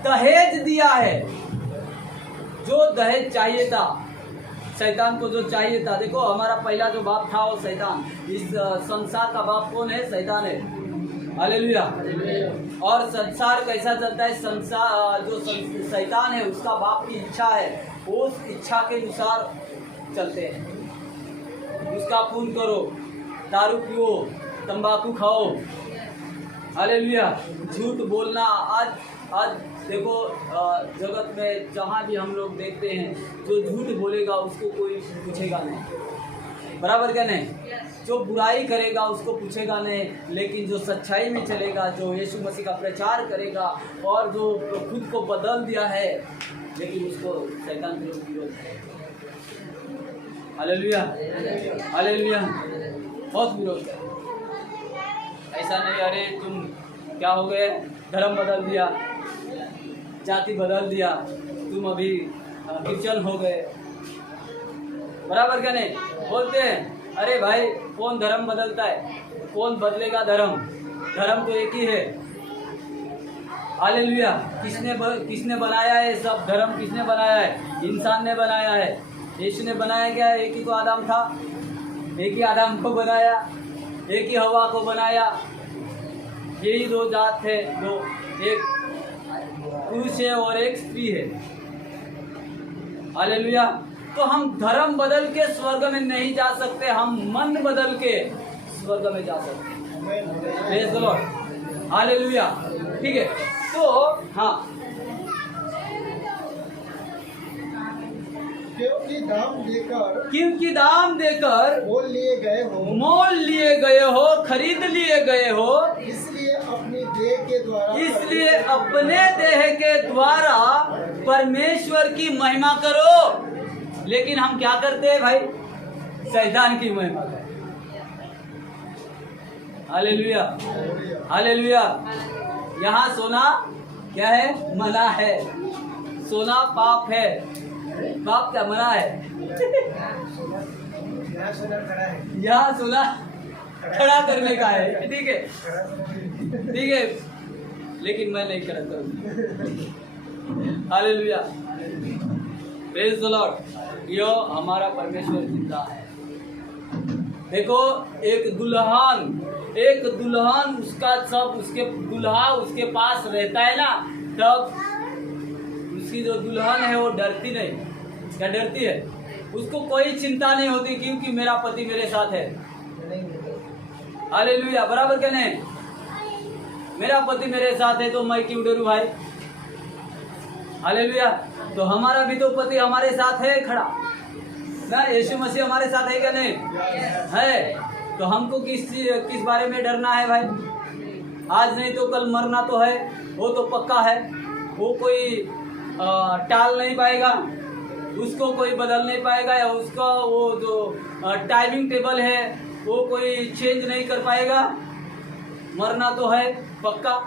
दहेज दिया है। जो दहेज चाहिए था, शैतान को जो चाहिए था, देखो हमारा पहला जो बाप था वो शैतान। इस संसार का बाप कौन है? शैतान है। हालेलुया। और संसार कैसा चलता है? संसार जो शैतान है उसका बाप की इच्छा है, उस इच्छा के अनुसार चलते हैं। उसका खून करो, दारू पियो, तंबाकू खाओ। हालेलुया। झूठ बोलना। आज देखो जगत में जहाँ भी हम लोग देखते हैं, जो झूठ बोलेगा उसको कोई पूछेगा नहीं, बराबर क्या नहीं? जो बुराई करेगा उसको पूछेगा नहीं, लेकिन जो सच्चाई में चलेगा, जो यीशु मसीह का प्रचार करेगा और जो खुद को बदल दिया है, लेकिन उसको शैतान के विरोध है। हालेलुया। हालेलुया। बहुत विरोध है। ऐसा नहीं अरे तुम क्या हो गए, धर्म बदल दिया, जाति बदल दिया, तुम अभी क्रिश्चियन हो गए, बराबर क्या नहीं? बोलते हैं अरे भाई कौन धर्म बदलता है? कौन बदलेगा धर्म? धर्म तो एक ही है। हालेलुया। किसने बनाया है सब धर्म? किसने बनाया है? इंसान ने बनाया है। यीशु ने बनाया क्या? एक ही तो आदम था, एक ही आदम को बनाया, एक ही हवा को बनाया। यही दो जात है, दो, एक पुरुष है और एक स्त्री है। हालेलुया। तो हम धर्म बदल के स्वर्ग में नहीं जा सकते, हम मन बदल के स्वर्ग में जा सकते हैं। Praise the lord. हालेलुया। ठीक है। तो हाँ, क्योंकि दाम देकर मोल लिए गए हो, खरीद लिए गए हो, इसलिए अपने देह के द्वारा परमेश्वर की महिमा करो। लेकिन हम क्या करते हैं भाई? शैतान की महिमा करते हैं। हालेलुया। हालेलुया। यहाँ सोना क्या है? मना है। सोना पाप है। पाप क्या? मना है। यहाँ सोना खड़ा करने का है। ठीक है, ठीक है, लेकिन मैं नहीं खड़ा करूँगा। हालेलुया। Praise the lord. यो हमारा परमेश्वर जिंदा है। देखो एक दुल्हन उसका सब उसके दुल्हा उसके पास रहता है ना, तब उसकी जो दुल्हन है वो डरती नहीं। क्या डरती है? उसको कोई चिंता नहीं होती, क्योंकि मेरा पति मेरे साथ है। हालेलुया। बराबर क्या नहीं? मेरा पति मेरे साथ है तो मैं क्यों डरूं भाई? हालेलुया। तो हमारा भी तो पति हमारे साथ है खड़ा ना, यीशु मसीह हमारे साथ है क्या नहीं? है। तो हमको किस बारे में डरना है भाई? आज नहीं तो कल मरना तो है, वो तो पक्का है। वो कोई टाल नहीं पाएगा, उसको कोई बदल नहीं पाएगा, या उसका वो जो टाइमिंग टेबल है वो कोई चेंज नहीं कर पाएगा। मरना तो है पक्का,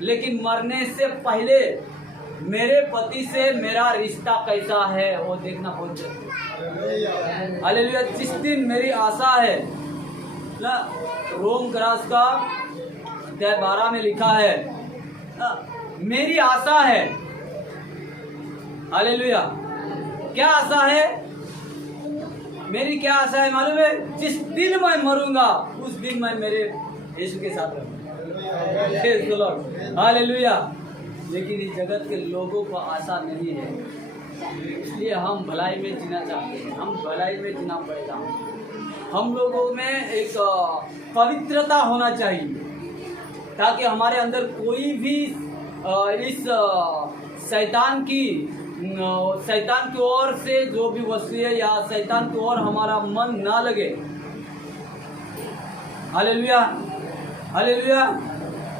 लेकिन मरने से पहले मेरे पति से मेरा रिश्ता कैसा है वो देखना बहुत जरूरी है। हालेलुया। जिस दिन मेरी आशा है ना, रोम क्रास का अध्याय 12 में लिखा है ना, मेरी आशा है। हालेलुया। क्या आशा है मेरी? क्या आशा है मालूम है? जिस दिन मैं मरूंगा उस दिन मैं मेरे यीशु के साथ रहूंगा। हालेलुया। लेकिन इस जगत के लोगों को आशा नहीं है, इसलिए हम भलाई में जीना चाहते हैं। हम भलाई में जीना पड़ेगा। हम लोगों में एक पवित्रता होना चाहिए, ताकि हमारे अंदर कोई भी इस शैतान की ओर से जो भी वस्तुएं या शैतान की ओर हमारा मन ना लगे। Hallelujah, hallelujah.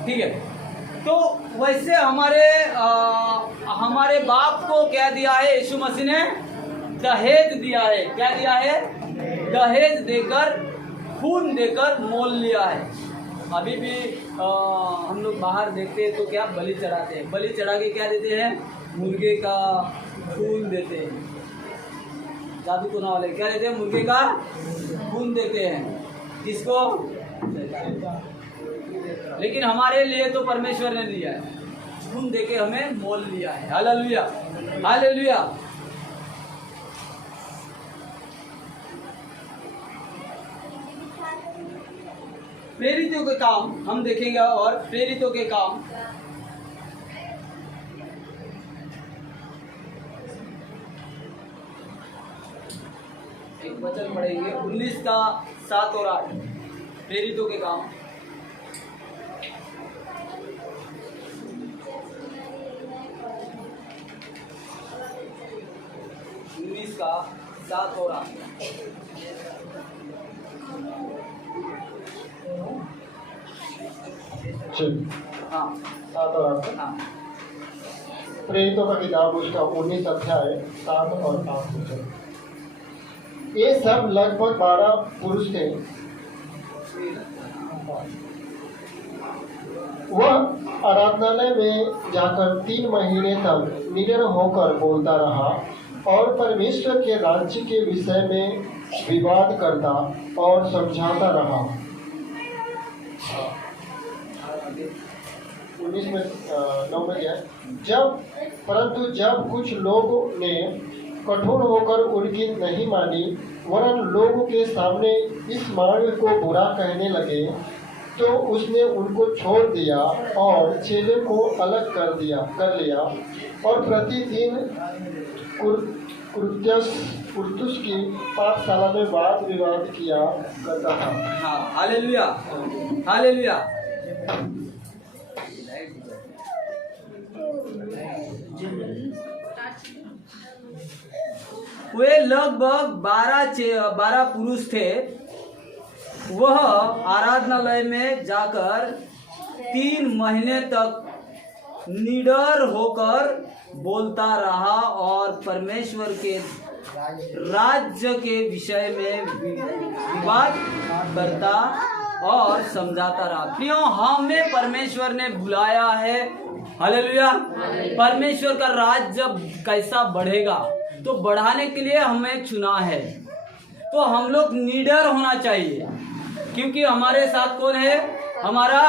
ठीक है, तो वैसे हमारे बाप को क्या दिया है? यीशु मसीह ने दहेज दिया है। क्या दिया है? दहेज देकर, खून देकर मोल लिया है। अभी भी हम लोग बाहर देखते हैं तो क्या बलि चढ़ाते हैं। बलि चढ़ा के क्या देते हैं? मुर्गे का खून देते हैं। जादू टोना वाले क्या देते हैं? मुर्गे का खून देते हैं। किसको? लेकिन हमारे लिए तो परमेश्वर ने दिया है, खून देके हमें मोल लिया है। Hallelujah, hallelujah. प्रेरितों के काम हम देखेंगे, और प्रेरितों के काम एक वचन पढ़ेंगे 19 का 7 और 8। प्रेरितों के काम 19 का 7 और 8। हाँ, 7 और 8। हाँ। प्रेरितों का किताब उसका 19 अध्याय 7 और 8 वचन। ये सब लगभग 12 पुरुष थे। वह आराधनालय में जाकर 3 महीने तक निडर होकर बोलता रहा और परमेश्वर के राज्य के विषय में विवाद करता और समझाता रहा। 19 में 9 में क्या? परंतु जब कुछ लोगों ने कठोर होकर उनकी नहीं मानी, वरन लोगों के सामने इस मार्ग को बुरा कहने लगे, तो उसने उनको छोड़ दिया और चेले को अलग कर लिया और प्रतिदिन कुर्तुस की पाठशाला में वाद विवाद किया करता था। हाँ, हालेलुया, हालेलुया। वे लगभग 12 पुरुष थे। वह आराधनालय में जाकर 3 महीने तक निडर होकर बोलता रहा और परमेश्वर के राज्य के विषय में विवाद करता और समझाता रहा। प्रियो, हमें परमेश्वर ने बुलाया है। हालेलुया। परमेश्वर का राज्य कैसा बढ़ेगा, तो बढ़ाने के लिए हमें चुना है। तो हम लोग निडर होना चाहिए, क्योंकि हमारे साथ कौन है? हमारा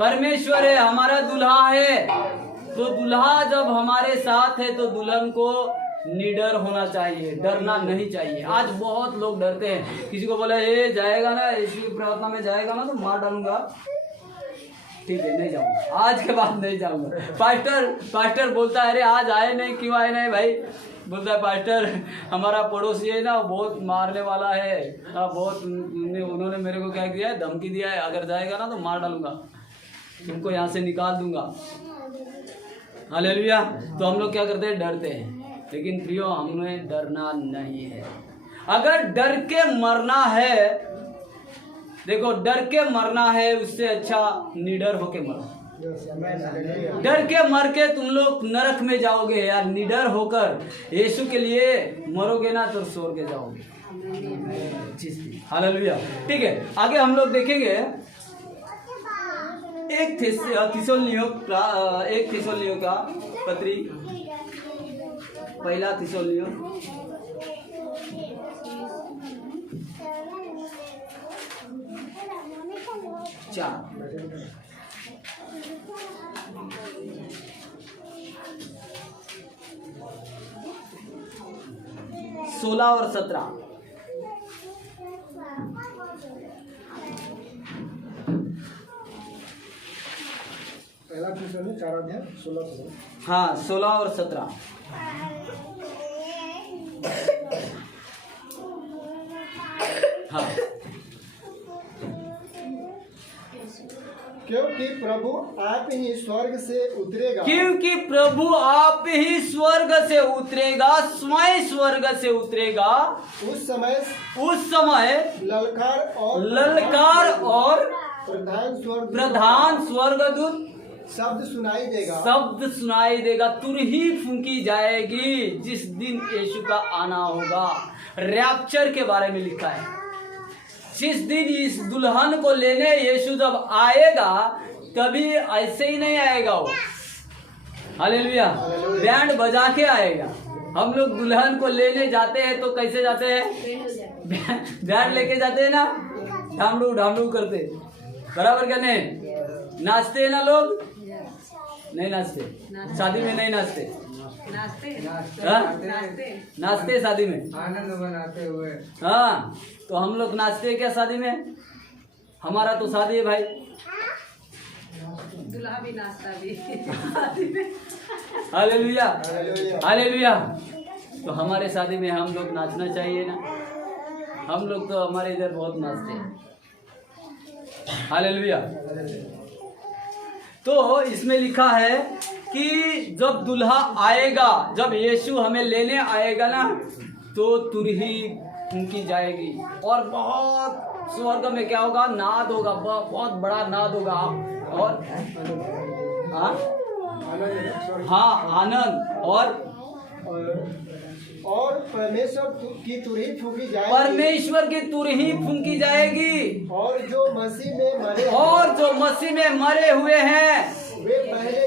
परमेश्वर है, हमारा दूल्हा है। तो दूल्हा जब हमारे साथ है तो दुल्हन को निडर होना चाहिए, डरना नहीं चाहिए। आज बहुत लोग डरते हैं। किसी को बोला ये जाएगा ना, यीशु की प्रार्थना में जाएगा ना तो मार डालूंगा, ठीक है नहीं जाऊंगा, आज के बाद नहीं जाऊंगा। पास्टर बोलता है अरे आज आए नहीं, क्यों आए नहीं भाई? बोलता है पास्टर हमारा पड़ोसी है ना, वो बहुत मारने वाला है, बहुत उन्होंने मेरे को क्या किया है, धमकी दिया है, अगर जाएगा ना तो मार डालूंगा, तुमको यहाँ से निकाल दूंगा। हालेलुया। तो हम लोग क्या करते हैं? डरते हैं। लेकिन प्रियो, हमें डरना नहीं है। अगर डर के मरना है, देखो डर के मरना है उससे अच्छा निडर होके मरो। डर के मर के तुम लोग नरक में जाओगे यार, निडर होकर यीशु के लिए मरोगे ना तो स्वर्ग के जाओगे। हालेलुया। ठीक है, आगे हम लोग देखेंगे एक थिस्सलुनीयों का पत्री, पहला थिस्सलुनीयों 4 16 और 17। पहला थिस्सलुनी 4 अध्याय 16। हाँ, 16 और 17। हाँ, क्योंकि प्रभु आप ही स्वर्ग से उतरेगा। क्योंकि प्रभु आप ही स्वर्ग से उतरेगा, स्वयं स्वर्ग से उतरेगा। उस समय ललकार और प्रधान स्वर्गदूत शब्द सुनाई देगा, तुरही फूंकी जाएगी जिस दिन यीशु का आना होगा। रैप्चर के बारे में लिखा है, जिस दिन इस दुल्हन को लेने यीशु जब आएगा, कभी ऐसे ही नहीं आएगा वो। हालेलुया, बैंड बजा के आएगा। हम लोग दुल्हन को लेने जाते हैं तो कैसे जाते हैं? बैंड लेके जाते हैं ना, ढामडू ढामडू करते, बराबर क्या नहीं? नाचते हैं ना लोग? नहीं नाचते, शादी में नहीं नाचते, नाचते शादी में, आनंद मनाते हुए। हाँ, तो हम लोग नाचते हैं क्या शादी में? हमारा तो शादी है भाई, दूल्हा भी नाचता भी। Hallelujah hallelujah. तो हमारे शादी में हम लोग नाचना चाहिए ना। हम लोग तो हमारे इधर बहुत नाचते हैं। हालेलुया। तो इसमें लिखा है कि जब दूल्हा आएगा, जब यीशु हमें लेने आएगा ना, तो तुरही फूंकी जाएगी और बहुत स्वर्ग में क्या होगा? नाद होगा, बहुत बड़ा नाद होगा। और हाँ, आनंद और परमेश्वर की तुरही फूंकी जाएगी, परमेश्वर की तुरही फूंकी जाएगी। और जो मसीह में मरे हुए हैं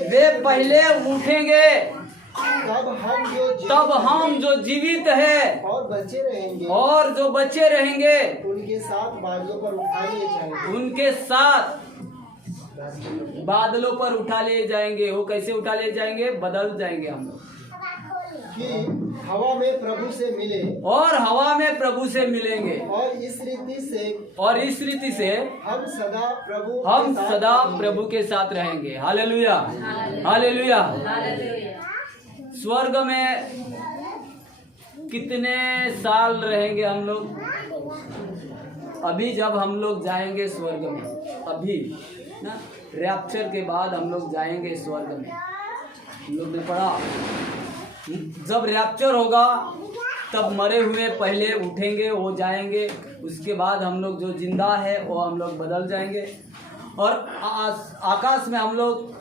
वे पहले उठेंगे। तब हम जो जीवित हैं और जो बचे रहेंगे उनके साथ बादलों पर उठा लिए जाएंगे। उनके साथ बादलों पर उठा लिए जाएंगे। वो कैसे उठा लिए जाएंगे? बदल जाएंगे हम लोग कि हवा में प्रभु से मिले, और हवा में प्रभु से मिलेंगे। और इस रीति से हम सदा प्रभु के साथ रहेंगे। Hallelujah hallelujah. स्वर्ग में कितने साल रहेंगे हम लोग? अभी जब हम लोग जाएंगे स्वर्ग में, अभी ना, रैप्चर के बाद हम लोग जाएंगे स्वर्ग में। हम लोग ने पढ़ा, जब रैप्चर होगा तब मरे हुए पहले उठेंगे, वो जाएंगे। उसके बाद हम लोग जो जिंदा है वो हम लोग बदल जाएंगे, और आकाश में हम लोग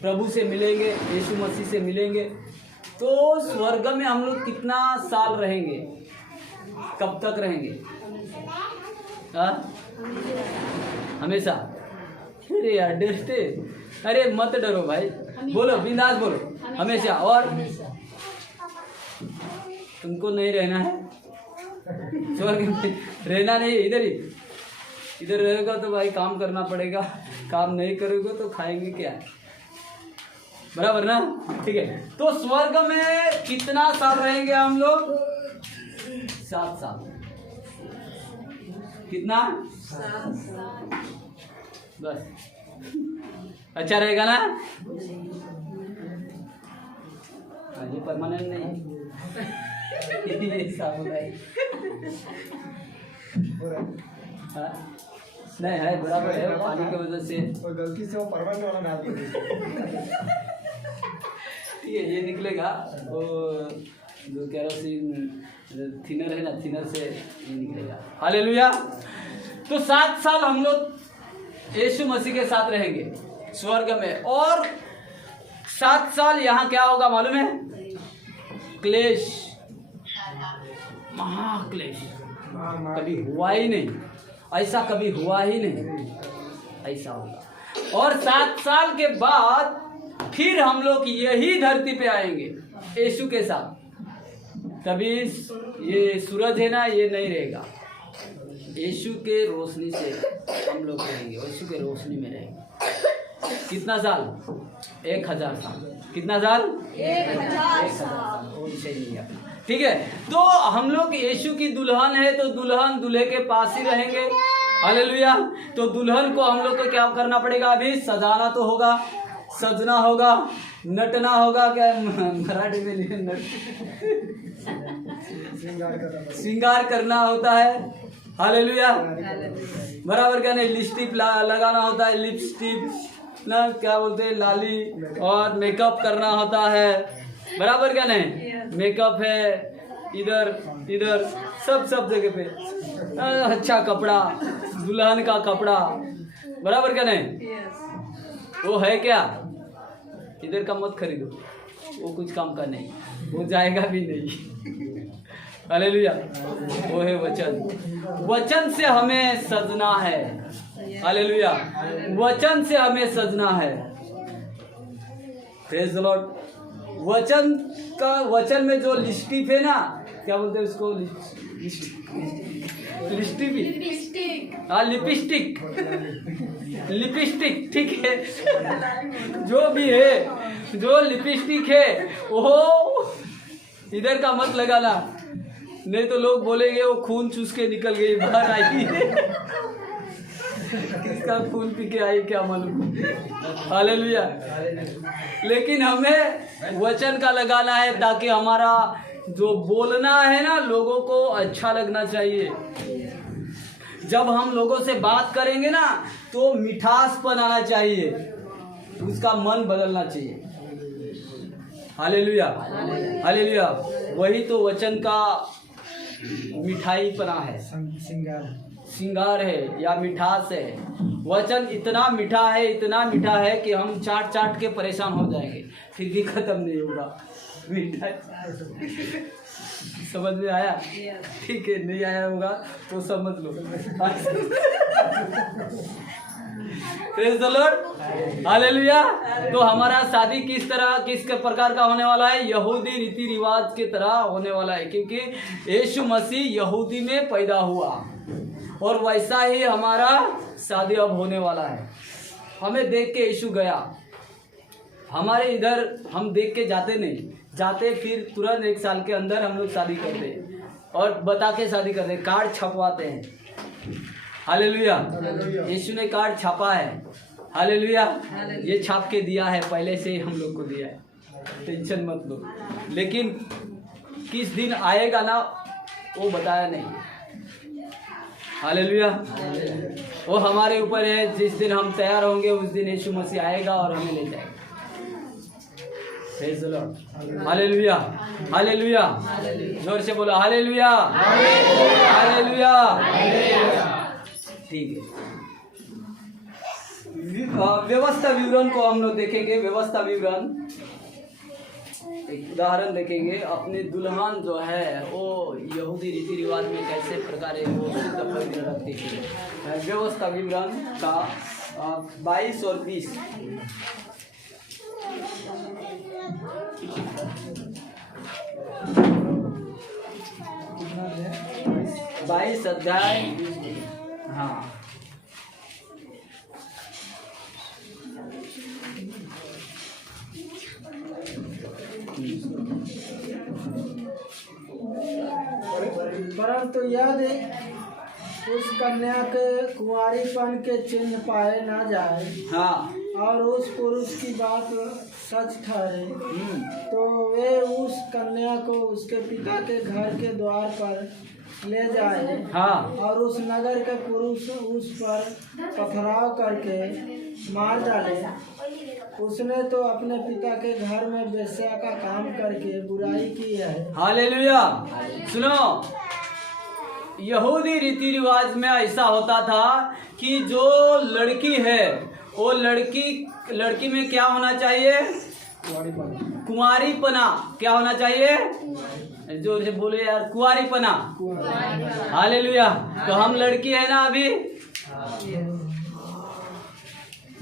प्रभु से मिलेंगे, यीशु मसीह से मिलेंगे। तो स्वर्ग में हम लोग कितना साल रहेंगे? कब तक रहेंगे? हमेशा। अरे यार डरते, अरे मत डरो भाई, बोलो बिंदास बोलो, हमेशा। और तुमको नहीं रहना है स्वर्ग में, रहना नहीं, इधर रहेगा तो भाई काम करना पड़ेगा। काम नहीं करोगे तो खाएंगे क्या? बराबर ना? ठीक है। तो स्वर्ग में कितना साल रहेंगे हम लोग? 7 साल। कितना? 7 साल। बस अच्छा रहेगा ना? ये परमानेंट नहीं नहीं है, बराबर है। पानी की वजह से और गलती से वो परमानेंट वाला डाल दिया। ठीक है, ये निकलेगा। वो जो केरोसिन थिनर है ना, थिनर से ये निकलेगा। हालेलुया। तो 7 साल हम लोग यीशु मसीह के साथ रहेंगे स्वर्ग में, और 7 साल यहाँ क्या होगा मालूम है? क्लेश, महाक्लेश। कभी हुआ ही नहीं ऐसा, कभी हुआ ही नहीं ऐसा होगा। और 7 साल के बाद फिर हम लोग यही धरती पे आएंगे यीशु के साथ। तभी ये सूरज है ना, ये नहीं रहेगा। यीशु के रोशनी से हम लोग रहेंगे, यीशु के रोशनी में रहेंगे। कितना साल? 1000 साल। कितना साल? 1000 साल। ठीक है। तो हम लोग यीशु की दुल्हन है, तो दुल्हन दूल्हे के पास ही रहेंगे। हालेलुया। तो दुल्हन को हम लोग को क्या करना पड़ेगा? अभी सजाना तो होगा, सजना होगा, नटना होगा। क्या मराठी में श्रृंगार करना होता है। हालेलुया। बराबर क्या नहीं, लिपस्टिक लगाना होता है, लिपस्टिक ना क्या बोलते हैं, लाली, और मेकअप करना होता है। बराबर क्या नहीं, मेकअप है इधर इधर सब जगह पे, अच्छा कपड़ा, दुल्हन का कपड़ा। बराबर क्या नहीं, वो है क्या, इधर का मत खरीदो, वो कुछ काम का नहीं, वो जाएगा भी नहीं। हालेलुया। वो है वचन, वचन से हमें सजना है। हालेलुया, वचन से हमें सजना है। Praise the Lord. वचन में जो लिपस्टिक है ना, क्या बोलते हैं उसको, लिपस्टिक, ठीक है, जो भी है, जो लिपस्टिक है वो इधर का मत लगाना, नहीं तो लोग बोलेंगे वो खून चूस के निकल गई, बाहर आई, किसका खून पी के आई क्या मालूम। हालेलुया। लेकिन हमें वचन का लगाना है ताकि हमारा जो बोलना है ना, लोगों को अच्छा लगना चाहिए। जब हम लोगों से बात करेंगे ना तो मिठासपन आना चाहिए, उसका मन बदलना चाहिए। Hallelujah, hallelujah. वही तो वचन का मिठाईपना है, श्रृंगार है या मिठास है। वचन इतना मीठा है, इतना मीठा है कि हम चाट के परेशान हो जाएंगे, फिर भी खत्म नहीं होगा मीठा। समझ में आया? ठीक है, नहीं आया होगा तो समझ लो। Praise the lord, hallelujah. तो हमारा शादी किस प्रकार का होने वाला है? यहूदी रीति रिवाज की तरह होने वाला है, क्योंकि यीशु मसीह यहूदी में पैदा हुआ और वैसा ही हमारा शादी अब होने वाला है। हमें देख के यीशु गया, हमारे इधर हम देख के जाते नहीं, जाते फिर तुरंत 1 साल के अंदर हम लोग शादी करते और बता के शादी करते, कार्ड छपवाते हैं। हालेलुया। यीशु ने कार्ड छापा है। हालेलुया। ये छाप के दिया है, पहले से ही हम लोग को दिया है, टेंशन मत लो। लेकिन किस दिन आएगा ना वो बताया नहीं। हालेलुया। वो हमारे ऊपर है, जिस दिन हम तैयार होंगे उस दिन यीशु मसीह आएगा और हमें ले जाएगा। Praise the lord, hallelujah, hallelujah. जोर से बोलो हालेलुया, हालेलुया। ठीक है, व्यवस्था विवरण को हम लोग देखेंगे। व्यवस्था विवरण, एक उदाहरण देखेंगे। अपने दुल्हन जो है वो यहूदी रीति रिवाज में कैसे प्रकार है वो शुद्ध पवित्र रखती है। व्यवस्था विवरण का 22 और 20 22 अध्याय। हाँ, परंतु यदि उस कन्या के कुंवारीपन के चिन्ह पाए न जाए, हाँ, और उस पुरुष की बात सच ठहरे, तो वे उस कन्या को उसके पिता के घर के द्वार पर ले जाए, हाँ, और उस नगर के पुरुष उस पर पथराव करके मार डाले। उसने तो अपने पिता के घर में वेश्या का काम करके बुराई की है। हालेलुया। सुनो, यहूदी रीति रिवाज में ऐसा होता था कि जो लड़की है वो लड़की में क्या होना चाहिए? कुंवारीपना। क्या होना चाहिए? जोर से बोले यार, कुंवारीपना। हालेलुया। तो हम लड़की है ना, अभी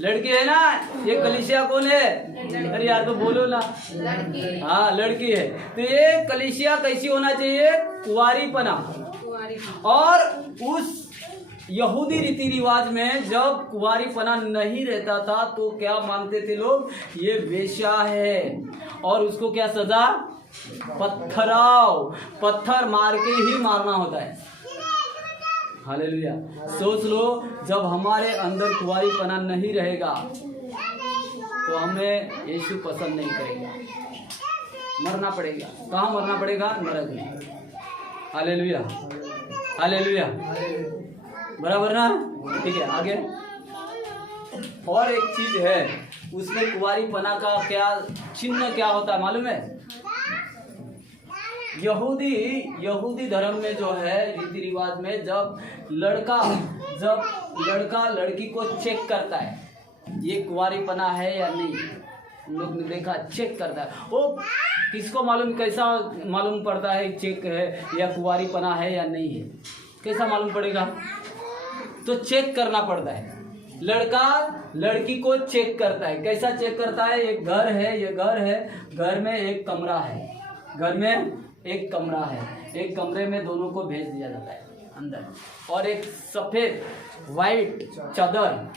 लड़की है ना। ये कलीसिया कौन है? अरे यार तो बोलो ना। हाँ, लड़की है। तो ये कलीसिया कैसी होना चाहिए? कुंवारीपना। और उस यहूदी रीति रिवाज में जब कुंवारीपना नहीं रहता था तो क्या मानते थे लोग? ये वेश्या है, और उसको क्या सजा? पत्थराव, पत्थर मार के ही मारना होता है। हालेलुया। सोच लो, जब हमारे अंदर कुंवारीपना नहीं रहेगा तो हमें यीशु पसंद नहीं करेगा, मरना पड़ेगा। कहाँ मरना पड़ेगा? नरक में। हालेलुया। हालेलुया, बराबर ना? ठीक है, आगे। और एक चीज है, उसमें कुंवारीपना का क्या चिन्ह क्या होता है मालूम है? यहूदी धर्म में जो है रीति रिवाज में जब लड़का लड़की को चेक करता है, ये कुंवारीपना है या नहीं, हम लोग ने देखा, चेक करता है। वो किसको मालूम, कैसा मालूम पड़ता है चेक है या कुंवारीपना है या नहीं है? कैसा मालूम पड़ेगा? तो चेक करना पड़ता है। लड़का लड़की को चेक करता है। कैसा चेक करता है? एक घर है, ये घर है, घर में एक कमरा है, घर में एक कमरा है, एक कमरे में दोनों को भेज दिया जाता है अंदर, और एक सफेद वाइट चादर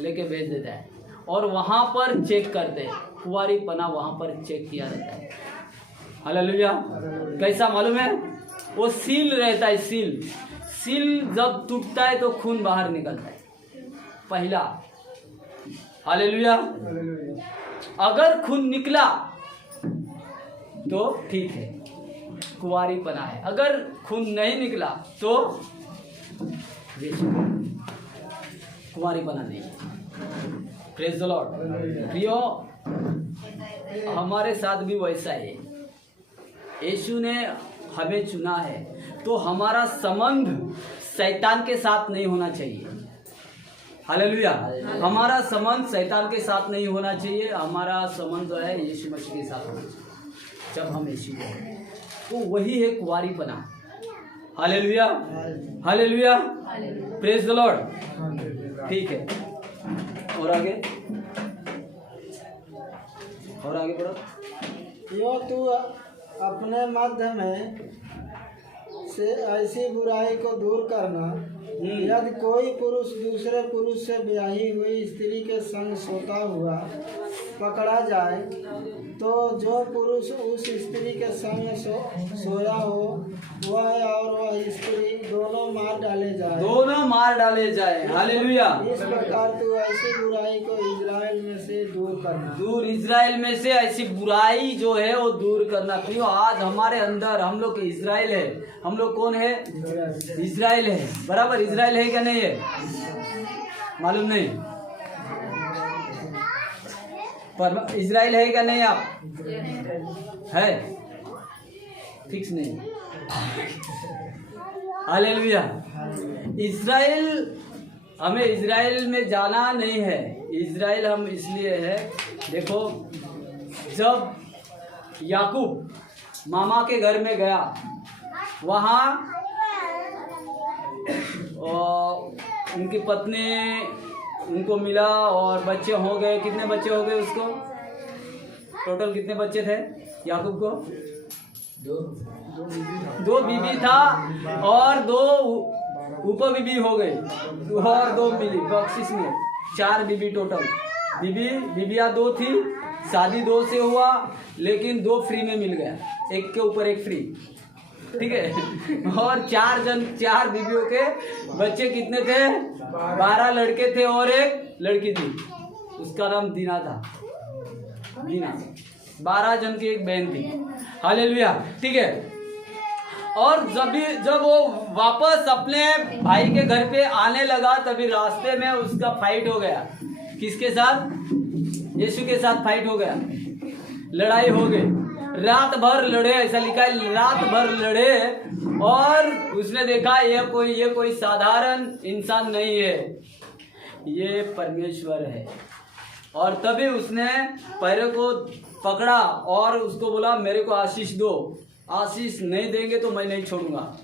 लेके भेज देता है, और वहां पर चेक करते हैं, कुंवारीपना वहां पर चेक किया जाता है। हालेलुया। कैसा मालूम है? वो सील रहता है, सील जब टूटता है तो खून बाहर निकलता है, पहला। हालेलुया। अगर खून निकला तो ठीक है, कुंवारीपना है। अगर खून नहीं निकला तो कुंवारीपना नहीं। Praise the Lord. प्रियो, हमारे साथ भी वैसा है। यीशु ने हमें चुना है, तो हमारा संबंध शैतान के साथ नहीं होना चाहिए। हालेलुया। हमारा संबंध शैतान के साथ नहीं होना चाहिए, हमारा संबंध जो है यीशु मसीह के साथ होना चाहिए। जब हम यीशु को हैं तो वही है कुंवारीपना। Hallelujah, hallelujah, praise the lord. ठीक है, और आगे बढ़ो। यो तू अपने मध्य में से ऐसी बुराई को दूर करना, यदि कोई पुरुष दूसरे पुरुष से ब्याही हुई स्त्री के संग सोता हुआ पकड़ा जाए, तो जो पुरुष उस स्त्री के संग सोया हो वह और वह स्त्री दोनों मार डाले जाए। हालेलुया। इस प्रकार तू ऐसी बुराई को इजराइल में से दूर करना। इजराइल में से ऐसी बुराई जो है वो दूर करना। प्रियो, आज हमारे अंदर, हम लोग इजराइल है। हम लोग कौन है? इजराइल है। बराबर, इजराइल है क्या नहीं है? मालूम नहीं, पर इजराइल है क्या नहीं? आप है? फिक्स नहीं। हालेलुया। इजराइल, हमें इजराइल में जाना नहीं है। इजराइल हम इसलिए है, देखो, जब याकूब मामा के घर में गया, वहाँ उनकी पत्नी उनको मिला और बच्चे हो गए। कितने बच्चे हो गए उसको? टोटल कितने बच्चे थे याकूब को? दो बीबी था और 2 उप बीबी हो गई, और 2 मिली बख्शिश में। 4 बीबी टोटल। बीबियाँ 2 थी, शादी 2 से हुआ, लेकिन 2 फ्री में मिल गया, एक के ऊपर एक फ्री। ठीक है। और 4 बीबियों के बच्चे कितने थे? 12 लड़के थे और एक लड़की थी, उसका नाम दीना था। दीना। 12 जन की एक बहन थी। हालेलुया। ठीक है। और जब वो वापस अपने भाई के घर पे आने लगा, तभी रास्ते में उसका फाइट हो गया। किसके साथ? यीशु के साथ फाइट हो गया, लड़ाई हो गई। रात भर लड़े, ऐसा लिखा है, रात भर लड़े, और उसने देखा ये कोई साधारण इंसान नहीं है, ये परमेश्वर है। और तभी उसने पैरों को पकड़ा और उसको बोला, मेरे को आशीष दो, आशीष नहीं देंगे तो मैं नहीं छोड़ूंगा।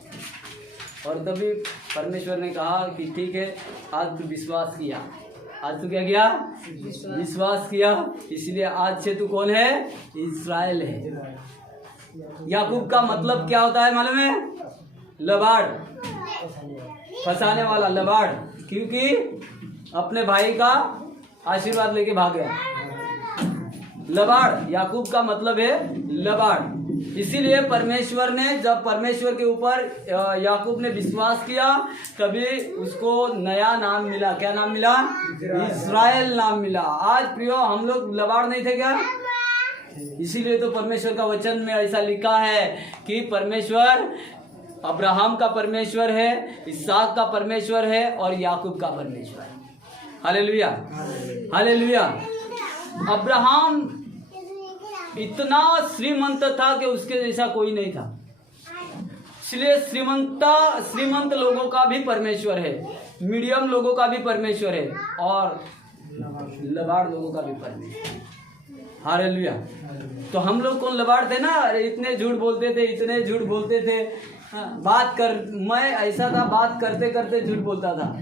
और तभी परमेश्वर ने कहा कि ठीक है, आज तू विश्वास किया। आज तू क्या किया? विश्वास किया, इसलिए आज से तू कौन है? इस्राएल है। याकूब का मतलब क्या होता है मालूम है? लबाड़, फंसाने वाला, लबाड़। क्योंकि अपने भाई का आशीर्वाद लेके भाग गया। लबाड़, याकूब का मतलब है लबाड़। इसीलिए परमेश्वर ने, जब परमेश्वर के ऊपर याकूब ने विश्वास किया, तभी उसको नया नाम मिला। क्या नाम मिला? इस्राएल नाम मिला। आज प्रियो, हम लोग लबाड़ नहीं थे क्या? इसीलिए तो परमेश्वर का वचन में ऐसा लिखा है कि परमेश्वर अब्राहम का परमेश्वर है, इसहाक का परमेश्वर है और याकूब का परमेश्वर है। Hallelujah, hallelujah. अब्राहम इतना श्रीमंत था कि उसके जैसा कोई नहीं था, इसलिए श्रीमंत लोगों का भी परमेश्वर है, मीडियम लोगों का भी परमेश्वर है और लबाड़ लोगों का भी परमेश्वर है। हालेलुया। तो हम लोग कौन लबाड़ थे ना, अरे इतने झूठ बोलते थे, इतने झूठ बोलते थे। मैं ऐसा था, बात करते करते झूठ बोलता था।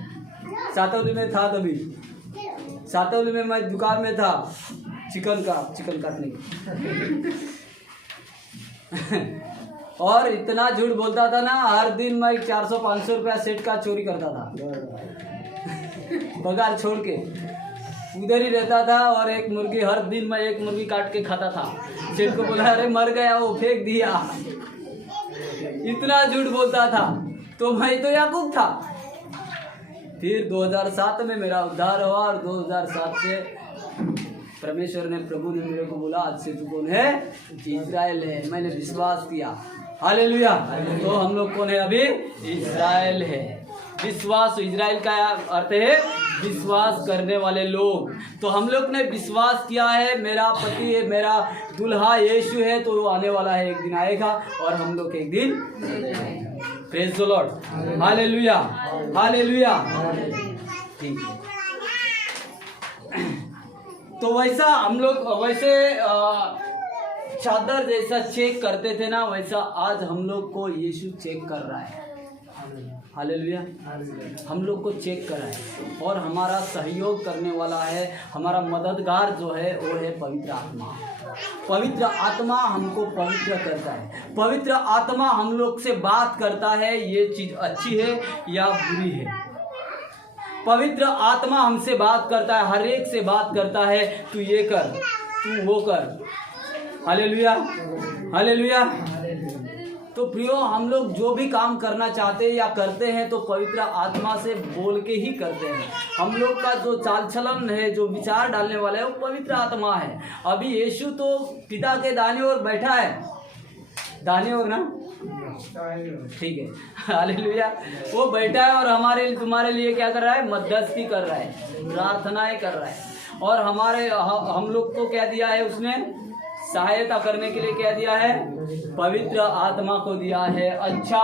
सातौली में था, तभी सातौली में मैं दुकान में था चिकन काटने की और इतना झूठ बोलता था ना, हर दिन मैं 400-500 रुपया सेठ का चोरी करता था पगार छोड़ के, उधर ही रहता था। और एक मुर्गी, हर दिन मैं एक मुर्गी काट के खाता था। सेठ को बोला अरे मर गया, वो फेंक दिया। इतना झूठ बोलता था। तो मैं तो याकूब था। फिर 2007 में मेरा उद्धार हुआ और 2007 से परमेश्वर ने, प्रभु ने मेरे को बोला आज से तू कौन है? इज़राइल है। मैंने विश्वास किया। हालेलुया। तो हम लोग कौन है अभी? इज़राइल है। विश्वास, इज़राइल का अर्थ है विश्वास करने वाले लोग। तो हम लोग ने विश्वास किया है, मेरा पति है, मेरा दुल्हा यीशु है, तो वो आने वाला है, एक दिन आएगा और हम लोग एक दिन। Praise the lord. Hallelujah, hallelujah. ठीक है। तो वैसा हम लोग वैसे चादर जैसा चेक करते थे ना, वैसा आज हम लोग को यीशु चेक कर रहा है। हालेलुया। हम लोग को चेक कर रहा है और हमारा सहयोग करने वाला है, हमारा मददगार जो है वो है पवित्र आत्मा। पवित्र आत्मा हमको पवित्र करता है। पवित्र आत्मा हम लोग से बात करता है, ये चीज़ अच्छी है या बुरी है। पवित्र आत्मा हमसे बात करता है, हर एक से बात करता है, तू ये कर, तू वो कर। Hallelujah, hallelujah. तो प्रियो, हम लोग जो भी काम करना चाहते हैं या करते हैं तो पवित्र आत्मा से बोल के ही करते हैं। हम लोग का जो चाल चलन है, जो विचार डालने वाला है, वो पवित्र आत्मा है। अभी यीशु तो पिता के दाहिने ओर बैठा है, दाहिने ओर ना, ठीक है, हालेलुया। वो बैठा है और हमारे तुम्हारे लिए क्या कर रहा है? मध्यस्थी कर रहा है, प्रार्थनाएं कर रहा है। और हम लोग को क्या दिया है उसने? सहायता करने के लिए क्या दिया है? पवित्र आत्मा को दिया है। अच्छा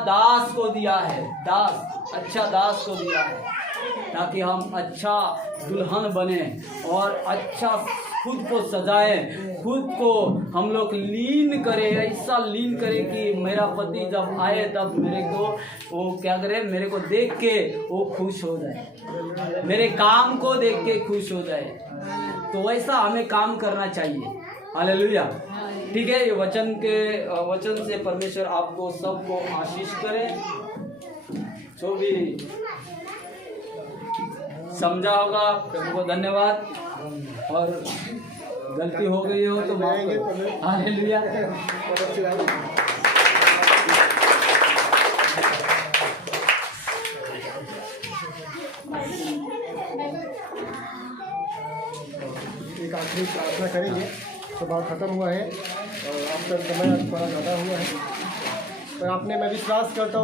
दास को दिया है, अच्छा दास को दिया है, ताकि हम अच्छा दुल्हन बने और अच्छा खुद को सजाएं, खुद को हम लोग लीन करें, ऐसा लीन करें कि मेरा पति जब आए तब मेरे को वो क्या करे? मेरे को देख के वो खुश हो जाए, मेरे काम को देख के खुश हो जाए। तो वैसा हमें काम करना चाहिए। हालेलुया। ठीक है, ये वचन से परमेश्वर आपको सबको आशीष करे। जो भी समझा होगा प्रभु को धन्यवाद, और गलती हो गई हो तो माफ करो। हालेलुया। एक आखिरी प्रार्थना करेंगे तो बात खत्म हुआ है और आपका समय थोड़ा ज़्यादा हुआ है, पर आपने, मैं विश्वास करता हूँ